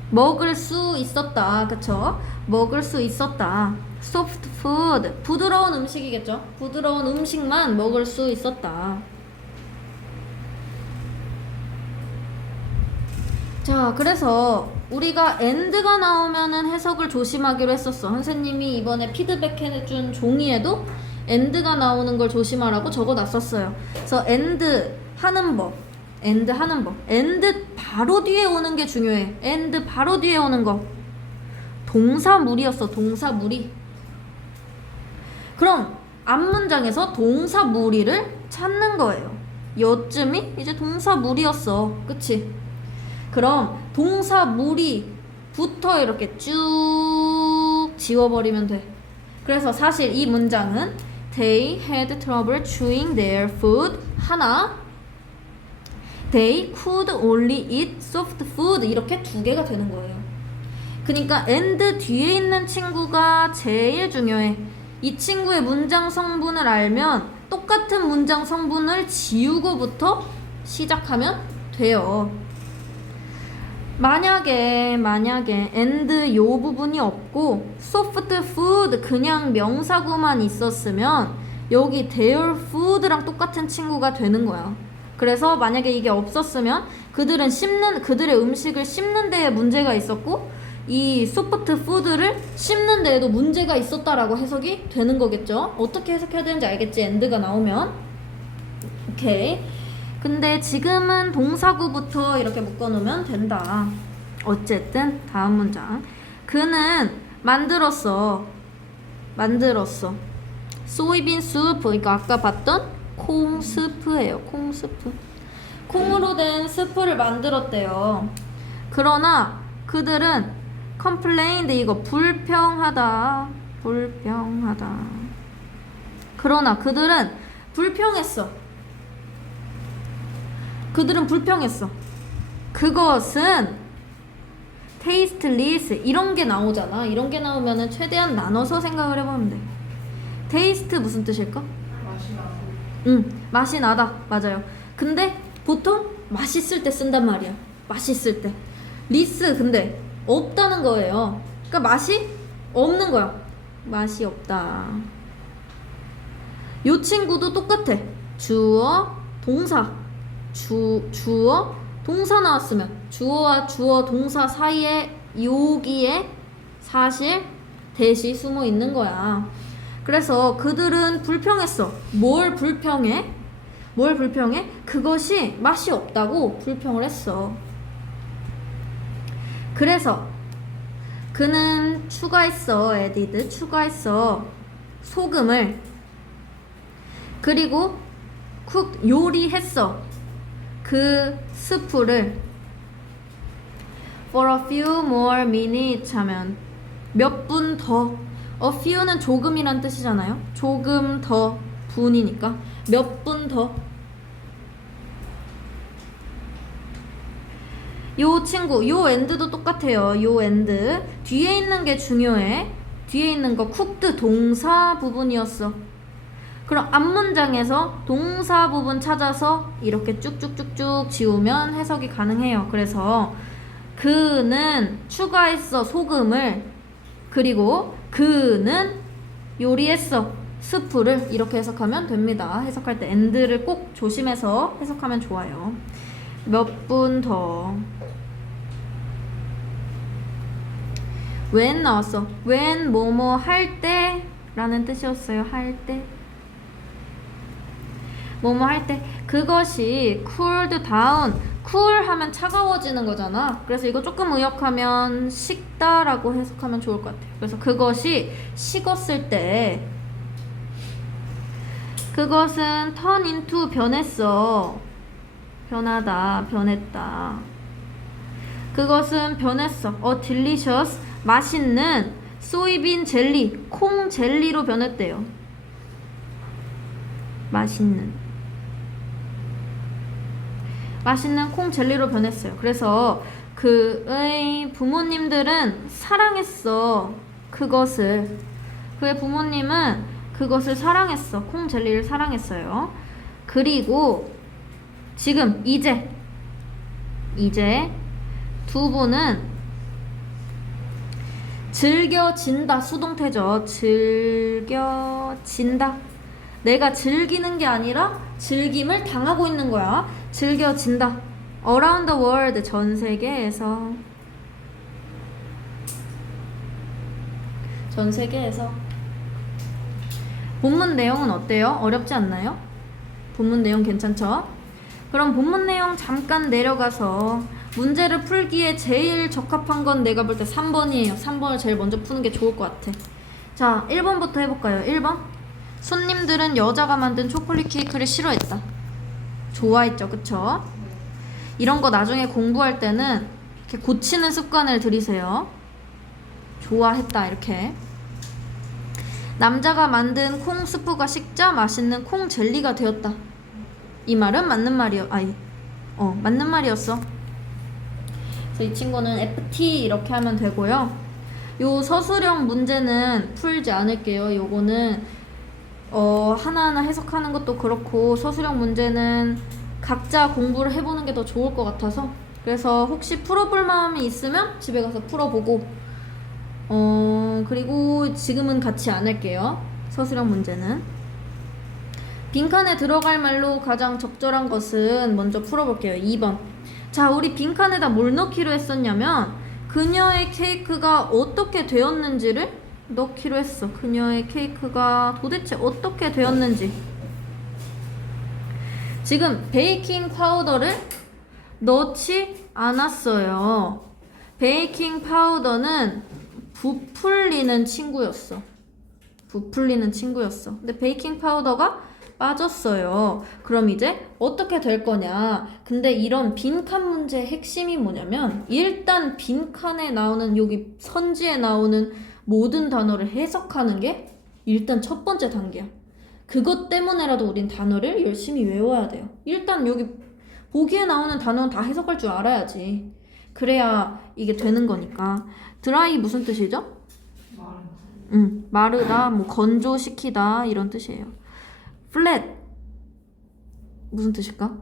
먹을 수 있었다. 그쵸? 먹을 수 있었다. soft food 부드러운 음식이겠죠? 부드러운 음식만 먹을 수 있었다. 자, 그래서 우리가 and가 나오면은 해석을 조심하기로 했었어. 선생님이 이번에 피드백해준 종이에도 and가 나오는 걸 조심하라고 적어놨었어요. 그래서 and 하는 법 and 바로 뒤에 오는 게 중요해. and 바로 뒤에 오는 거 동사무리였어. 동사무리. 그럼 앞문장에서 동사무리를 찾는 거예요. 요쯤이 이제 동사무리였어. 그치? 그럼 동사무리부터 이렇게 쭉 지워버리면 돼. 그래서 사실 이 문장은 They had trouble chewing their food 하나, They could only eat soft food 이렇게 두 개가 되는 거예요. 그러니까 and 뒤에 있는 친구가 제일 중요해. 이 친구의 문장 성분을 알면 똑같은 문장 성분을 지우고부터 시작하면 돼요. 만약에 and 요 부분이 없고 soft food 그냥 명사구만 있었으면 여기 their food랑 똑같은 친구가 되는 거야. 그래서 만약에 이게 없었으면 그들의 음식을 씹는 데에 문제가 있었고 이 soft food를 씹는 데에도 문제가 있었다라고 해석이 되는 거겠죠. 어떻게 해석해야 되는지 알겠지? and가 나오면. 오케이. 근데 지금은 동사구부터 이렇게 묶어놓으면 된다. 어쨌든 다음 문장. 그는 만들었어. 소이빈 수프. 이거 아까 봤던 콩 스프예요. 콩 스프. 콩으로 된 스프를 만들었대요. 그러나 그들은 complained. 이거 불평하다. 그러나 그들은 불평했어. 그것은 tasteless 이런 게 나오잖아. 이런 게 나오면은 최대한 나눠서 생각을 해보면 돼. taste 무슨 뜻일까? 맛이 나고. 맛이 나다. 맞아요. 근데 보통 맛있을 때 쓴단 말이야. 맛있을 때. 리스 근데 없다는 거예요. 그러니까 맛이 없는 거야. 맛이 없다. 요 친구도 똑같아. 주어, 동사. 주어, 동사 나왔으면 주어와 주어, 동사 사이에 여기에 사실 대시 숨어 있는 거야. 그래서 그들은 불평했어. 뭘 불평해? 그것이 맛이 없다고 불평을 했어. 그래서 그는 추가했어. 소금을. 그리고 요리했어. 그 스프를 for a few more minutes 하면 몇 분 더. a few는 조금이란 뜻이잖아요. 조금 더 분이니까 몇 분 더. 요 친구, 요 end도 똑같아요. 요 end. 뒤에 있는 게 중요해. 뒤에 있는 거 cooked 동사 부분이었어. 그럼 앞문장에서 동사 부분 찾아서 이렇게 쭉쭉쭉쭉 지우면 해석이 가능해요. 그래서 그는 추가했어 소금을. 그리고 그는 요리했어 스프를. 이렇게 해석하면 됩니다. 해석할 때 end를 꼭 조심해서 해석하면 좋아요. 몇 분 더. when 나왔어. when 뭐뭐 할 때 라는 뜻이었어요. 할 때. 뭐뭐 할 때. 그것이 cooled down. cool 하면 차가워지는 거잖아. 그래서 이거 조금 의역하면 식다라고 해석하면 좋을 것 같아요. 그래서 그것이 식었을 때. 그것은 turn into 변했어. 변하다, 변했다. 그것은 변했어. delicious 맛있는 소이빈 젤리, 콩 젤리로 변했대요. 맛있는 콩 젤리로 변했어요. 그래서 그의 부모님들은 사랑했어. 그것을. 그의 부모님은 그것을 사랑했어. 콩 젤리를 사랑했어요. 그리고 지금 이제 두 분은 즐겨진다. 수동태죠. 즐겨진다. 내가 즐기는 게 아니라 즐김을 당하고 있는 거야. 즐겨진다. Around the world. 전 세계에서. 전 세계에서. 본문 내용은 어때요? 어렵지 않나요? 본문 내용 괜찮죠? 그럼 본문 내용 잠깐 내려가서 문제를 풀기에 제일 적합한 건 내가 볼 때 3번이에요. 3번을 제일 먼저 푸는 게 좋을 것 같아. 자, 1번부터 해볼까요? 1번. 손님들은 여자가 만든 초콜릿 케이크를 싫어했다. 좋아했죠, 그쵸? 이런 거 나중에 공부할 때는 이렇게 고치는 습관을 들이세요. 좋아했다, 이렇게. 남자가 만든 콩 스프가 식자 맛있는 콩 젤리가 되었다. 이 말은 맞는 맞는 말이었어. 그래서 이 친구는 FT 이렇게 하면 되고요. 요 서술형 문제는 풀지 않을게요. 요거는 하나하나 해석하는 것도 그렇고 서술형 문제는 각자 공부를 해보는 게 더 좋을 것 같아서, 그래서 혹시 풀어볼 마음이 있으면 집에 가서 풀어보고, 그리고 지금은 같이 안 할게요. 서술형 문제는. 빈칸에 들어갈 말로 가장 적절한 것은 먼저 풀어볼게요. 2번. 자, 우리 빈칸에다 뭘 넣기로 했었냐면 그녀의 케이크가 어떻게 되었는지를 넣기로 했어. 그녀의 케이크가 도대체 어떻게 되었는지. 지금 베이킹 파우더를 넣지 않았어요. 베이킹 파우더는 부풀리는 친구였어. 근데 베이킹 파우더가 빠졌어요. 그럼 이제 어떻게 될 거냐. 근데 이런 빈칸 문제의 핵심이 뭐냐면 일단 빈칸에 나오는 여기 선지에 나오는 모든 단어를 해석하는 게 일단 첫 번째 단계야. 그것 때문에라도 우린 단어를 열심히 외워야 돼요. 일단 여기 보기에 나오는 단어는 다 해석할 줄 알아야지. 그래야 이게 되는 거니까. 드라이 무슨 뜻이죠? 마르다, 뭐 건조시키다 이런 뜻이에요. 플랫 무슨 뜻일까?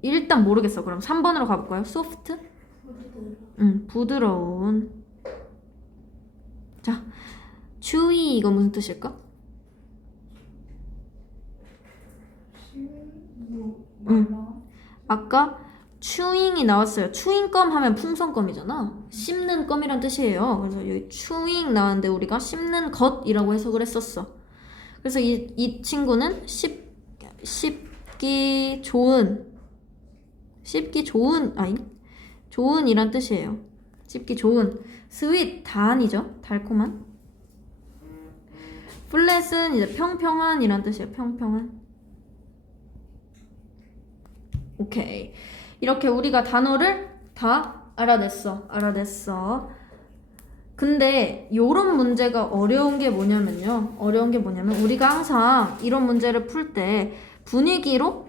일단 모르겠어. 그럼 3번으로 가볼까요? 소프트? 부드러운. 자, chewy 이거 무슨 뜻일까? 아까 chewing이 나왔어요. chewing껌 하면 풍선껌이잖아. 씹는 껌이란 뜻이에요. 그래서 여기 chewing 나왔는데 우리가 씹는 것이라고 해석을 했었어. 그래서 이 친구는 씹기 좋은 좋은이란 뜻이에요. 씹기 좋은. 스윗 단이죠. 달콤한. 플랫은 이제 평평한이란 뜻이에요. 평평한. 오케이. 이렇게 우리가 단어를 다 알아냈어. 근데 요런 문제가 어려운 게 뭐냐면 우리가 항상 이런 문제를 풀 때 분위기로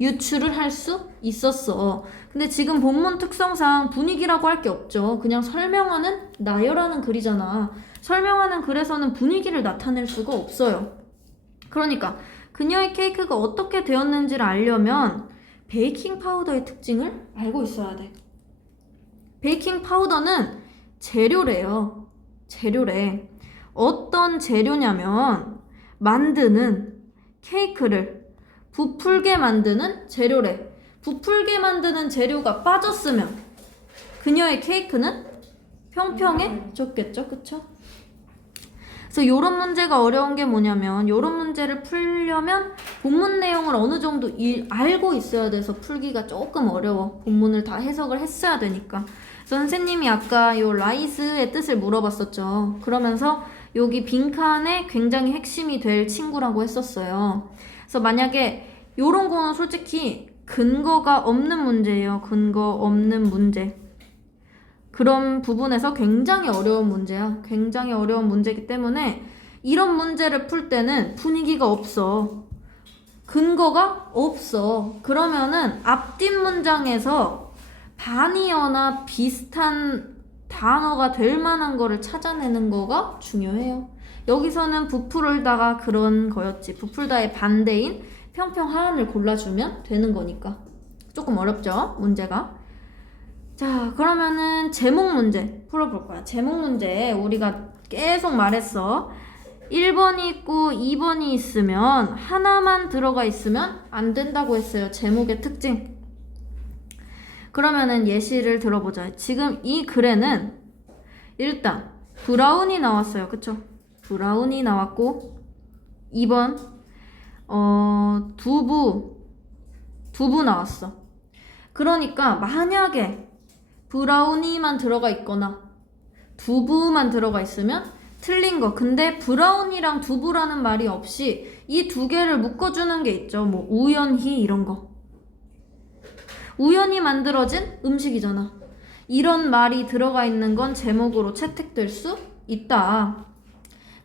유출을 할 수 있었어. 근데 지금 본문 특성상 분위기라고 할 게 없죠. 그냥 설명하는 나열하는 글이잖아. 설명하는 글에서는 분위기를 나타낼 수가 없어요. 그러니까 그녀의 케이크가 어떻게 되었는지를 알려면 베이킹 파우더의 특징을 알고 있어야 돼. 베이킹 파우더는 재료래요. 재료래. 어떤 재료냐면 만드는 케이크를 부풀게 만드는 재료래. 부풀게 만드는 재료가 빠졌으면 그녀의 케이크는 평평해졌겠죠? 그쵸? 그래서 이런 문제가 어려운 게 뭐냐면 이런 문제를 풀려면 본문 내용을 어느 정도 알고 있어야 돼서 풀기가 조금 어려워. 본문을 다 해석을 했어야 되니까. 그래서 선생님이 아까 요 라이스의 뜻을 물어봤었죠. 그러면서 여기 빈칸에 굉장히 핵심이 될 친구라고 했었어요. 그래서 만약에 요런 거는 솔직히 근거가 없는 문제예요. 근거 없는 문제. 그런 부분에서 굉장히 어려운 문제야. 굉장히 어려운 문제이기 때문에 이런 문제를 풀 때는 분위기가 없어. 근거가 없어. 그러면은 앞뒷 문장에서 반이어나 비슷한 단어가 될 만한 거를 찾아내는 거가 중요해요. 여기서는 부풀다가 그런 거였지. 부풀다의 반대인 평평하한을 골라주면 되는 거니까. 조금 어렵죠? 문제가. 자, 그러면은 제목 문제 풀어볼 거야. 제목 문제 우리가 계속 말했어. 1번이 있고 2번이 있으면 하나만 들어가 있으면 안 된다고 했어요. 제목의 특징. 그러면은 예시를 들어보자. 지금 이 글에는 일단 브라운이 나왔어요. 그쵸? 브라운이 나왔고 2번 두부 나왔어. 그러니까 만약에 브라우니만 들어가 있거나 두부만 들어가 있으면 틀린 거. 근데 브라운이랑 두부라는 말이 없이 이 두 개를 묶어주는 게 있죠. 뭐 우연히 이런 거. 우연히 만들어진 음식이잖아. 이런 말이 들어가 있는 건 제목으로 채택될 수 있다.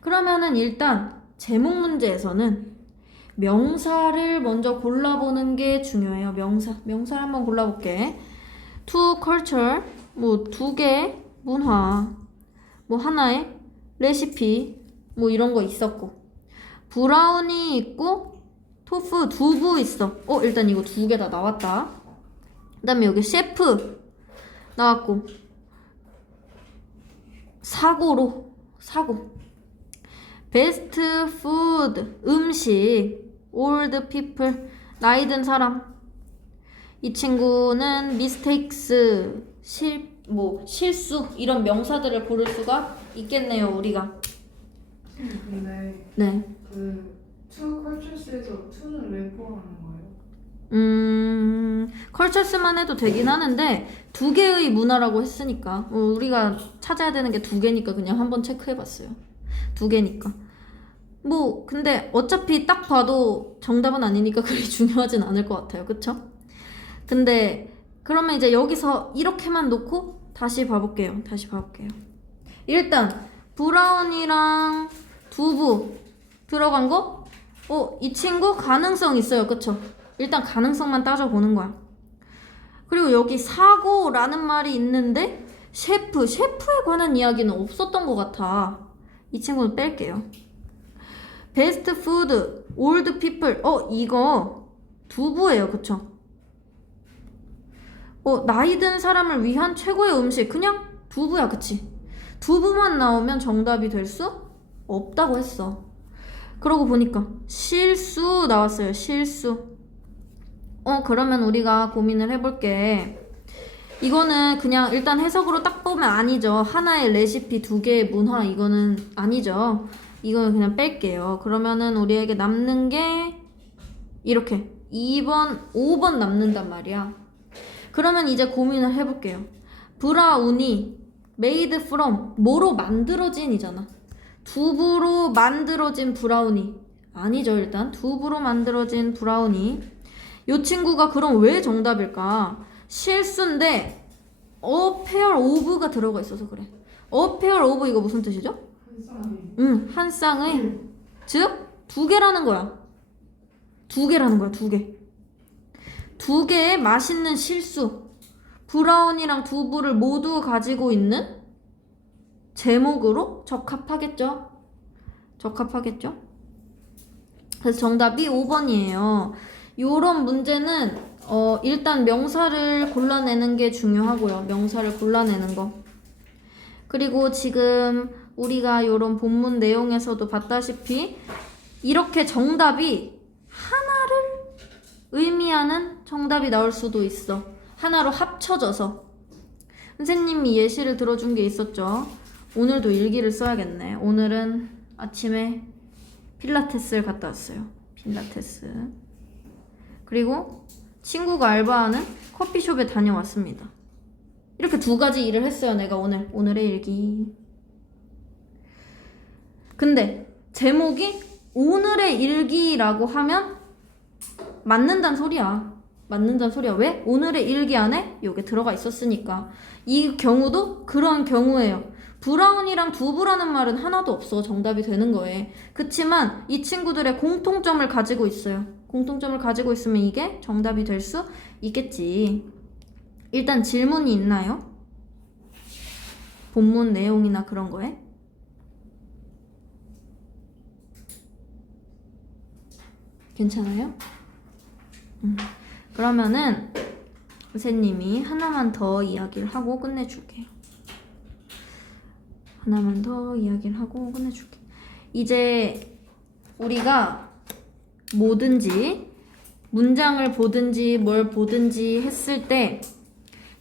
그러면은 일단 제목 문제에서는 명사를 먼저 골라보는 게 중요해요. 명사를 한번 골라볼게. To culture, 뭐 두 개 문화, 뭐 하나의 레시피, 뭐 이런 거 있었고, 브라우니 있고 토fu 두부 있어. 일단 이거 두 개 다 나왔다. 그 다음에 여기 셰프 나왔고, 사고 베스트 푸드 음식, old people 나이 든 사람. 이 친구는 mistakes 실수 이런 명사들을 고를 수가 있겠네요. 우리가. 근데 네. 그 투 컬처스에서 투는 왜 포함하는 거예요? 컬처스만 해도 되긴 하는데 두 개의 문화라고 했으니까 우리가 찾아야 되는 게 두 개니까 그냥 한번 체크해봤어요. 두 개니까. 뭐 근데 어차피 딱 봐도 정답은 아니니까 그리 중요하진 않을 것 같아요. 그쵸? 근데 그러면 이제 여기서 이렇게만 놓고 다시 봐볼게요. 일단 브라운이랑 두부 들어간 거? 이 친구 가능성 있어요. 그쵸? 일단 가능성만 따져보는 거야. 그리고 여기 사고라는 말이 있는데 셰프에 관한 이야기는 없었던 것 같아. 이 친구는 뺄게요. 베스트 푸드, 올드 피플. 이거 두부예요. 그쵸? 나이 든 사람을 위한 최고의 음식. 그냥 두부야. 그치? 두부만 나오면 정답이 될 수 없다고 했어. 그러고 보니까 실수 나왔어요. 실수. 그러면 우리가 고민을 해볼게. 이거는 그냥 일단 해석으로 딱 보면 아니죠. 하나의 레시피 두 개의 문화 이거는 아니죠. 이거는 그냥 뺄게요. 그러면은 우리에게 남는 게 이렇게 2번, 5번 남는단 말이야. 그러면 이제 고민을 해볼게요. 브라우니 made from 뭐로 만들어진 이잖아. 두부로 만들어진 브라우니 아니죠. 일단 두부로 만들어진 브라우니. 이 친구가 그럼 왜 정답일까? 실수인데 a pair of가 들어가 있어서 그래. a pair of 이거 무슨 뜻이죠? 한 쌍의 즉 두 개라는 거야. 두 개. 두 개의 맛있는 실수. 브라운이랑 두부를 모두 가지고 있는 제목으로 적합하겠죠? 적합하겠죠? 그래서 정답이 5번이에요. 요런 문제는 일단 명사를 골라내는 게 중요하고요. 명사를 골라내는 거. 그리고 지금 우리가 요런 본문 내용에서도 봤다시피 이렇게 정답이 하나를 의미하는 정답이 나올 수도 있어. 하나로 합쳐져서. 선생님이 예시를 들어준 게 있었죠. 오늘도 일기를 써야겠네. 오늘은 아침에 필라테스를 갔다 왔어요. 필라테스. 그리고 친구가 알바하는 커피숍에 다녀왔습니다. 이렇게 두 가지 일을 했어요. 내가 오늘의 일기. 근데 제목이 오늘의 일기라고 하면 맞는단 소리야. 맞는단 소리야. 왜? 오늘의 일기 안에 요게 들어가 있었으니까. 이 경우도 그런 경우예요. 브라운이랑 두부라는 말은 하나도 없어. 정답이 되는 거예요. 그치만 이 친구들의 공통점을 가지고 있어요. 공통점을 가지고 있으면 이게 정답이 될 수 있겠지. 일단 질문이 있나요? 본문 내용이나 그런 거에? 괜찮아요? 그러면은 선생님이 하나만 더 이야기를 하고 끝내줄게요. 하나만 더 이야기를 하고 끝내줄게. 이제 우리가 뭐든지 문장을 보든지 뭘 보든지 했을 때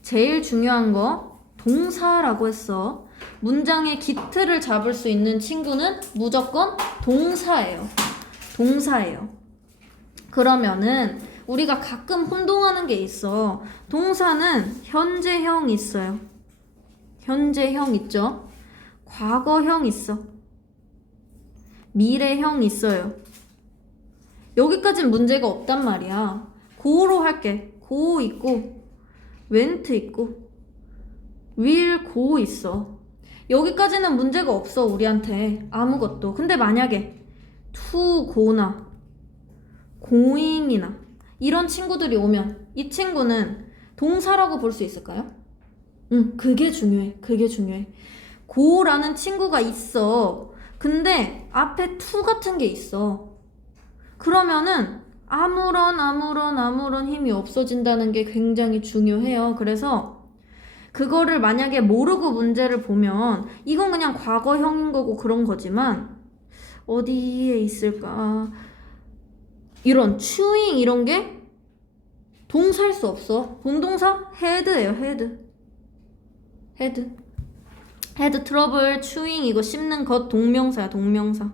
제일 중요한 거 동사라고 했어. 문장의 기틀을 잡을 수 있는 친구는 무조건 동사예요. 동사예요. 그러면은 우리가 가끔 혼동하는 게 있어. 동사는 현재형 있어요. 현재형 있죠? 과거형 있어. 미래형 있어요. 여기까진 문제가 없단 말이야. 고로 할게. 고 있고 went 있고 will go 있어. 여기까지는 문제가 없어. 우리한테 아무것도. 근데 만약에 to go나 going이나 이런 친구들이 오면 이 친구는 동사라고 볼 수 있을까요? 그게 중요해. 그게 중요해. 고라는 친구가 있어. 근데 앞에 to 같은 게 있어. 그러면은 아무런 힘이 없어진다는 게 굉장히 중요해요. 그래서 그거를 만약에 모르고 문제를 보면 이건 그냥 과거형인 거고 그런 거지만 어디에 있을까? 이런 chewing 이런 게 동사일 수 없어. 본동사 had예요. had 트러블, chewing 이거 씹는 것 동명사야. 동명사.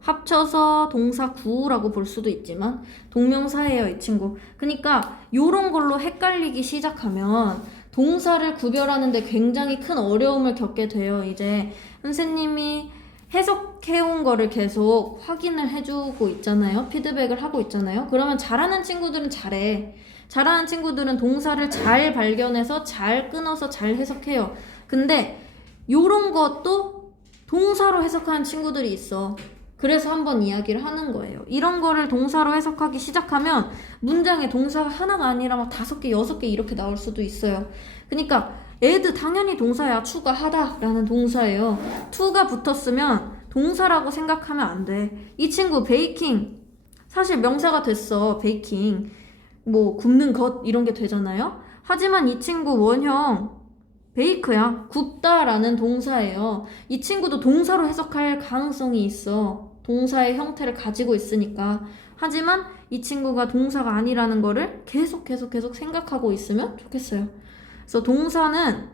합쳐서 동사 구라고 볼 수도 있지만 동명사예요. 이 친구. 그러니까 요런 걸로 헷갈리기 시작하면 동사를 구별하는데 굉장히 큰 어려움을 겪게 돼요. 이제 선생님이 해석해온 거를 계속 확인을 해주고 있잖아요. 피드백을 하고 있잖아요. 그러면 잘하는 친구들은 잘해. 잘하는 친구들은 동사를 잘 발견해서 잘 끊어서 잘 해석해요. 근데 요런 것도 동사로 해석하는 친구들이 있어. 그래서 한번 이야기를 하는 거예요. 이런 거를 동사로 해석하기 시작하면 문장에 동사가 하나가 아니라 막 5개, 6개 이렇게 나올 수도 있어요. 그러니까 add 당연히 동사야. 추가하다 라는 동사예요. to가 붙었으면 동사라고 생각하면 안 돼. 이 친구 베이킹 사실 명사가 됐어. 베이킹 뭐 굽는 것 이런 게 되잖아요. 하지만 이 친구 원형 베이크야. 굽다라는 동사예요. 이 친구도 동사로 해석할 가능성이 있어. 동사의 형태를 가지고 있으니까. 하지만 이 친구가 동사가 아니라는 거를 계속 생각하고 있으면 좋겠어요. 그래서 동사는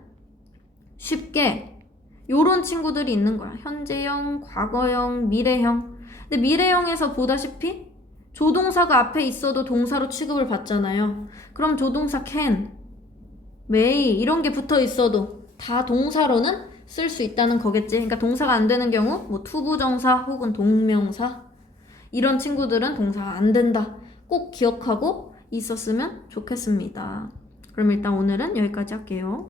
쉽게 요런 친구들이 있는 거야. 현재형, 과거형, 미래형. 근데 미래형에서 보다시피 조동사가 앞에 있어도 동사로 취급을 받잖아요. 그럼 조동사 can, may 이런 게 붙어 있어도 다 동사로는 쓸 수 있다는 거겠지. 그러니까 동사가 안 되는 경우 뭐 투부정사 혹은 동명사 이런 친구들은 동사가 안 된다. 꼭 기억하고 있었으면 좋겠습니다. 그럼 일단 오늘은 여기까지 할게요.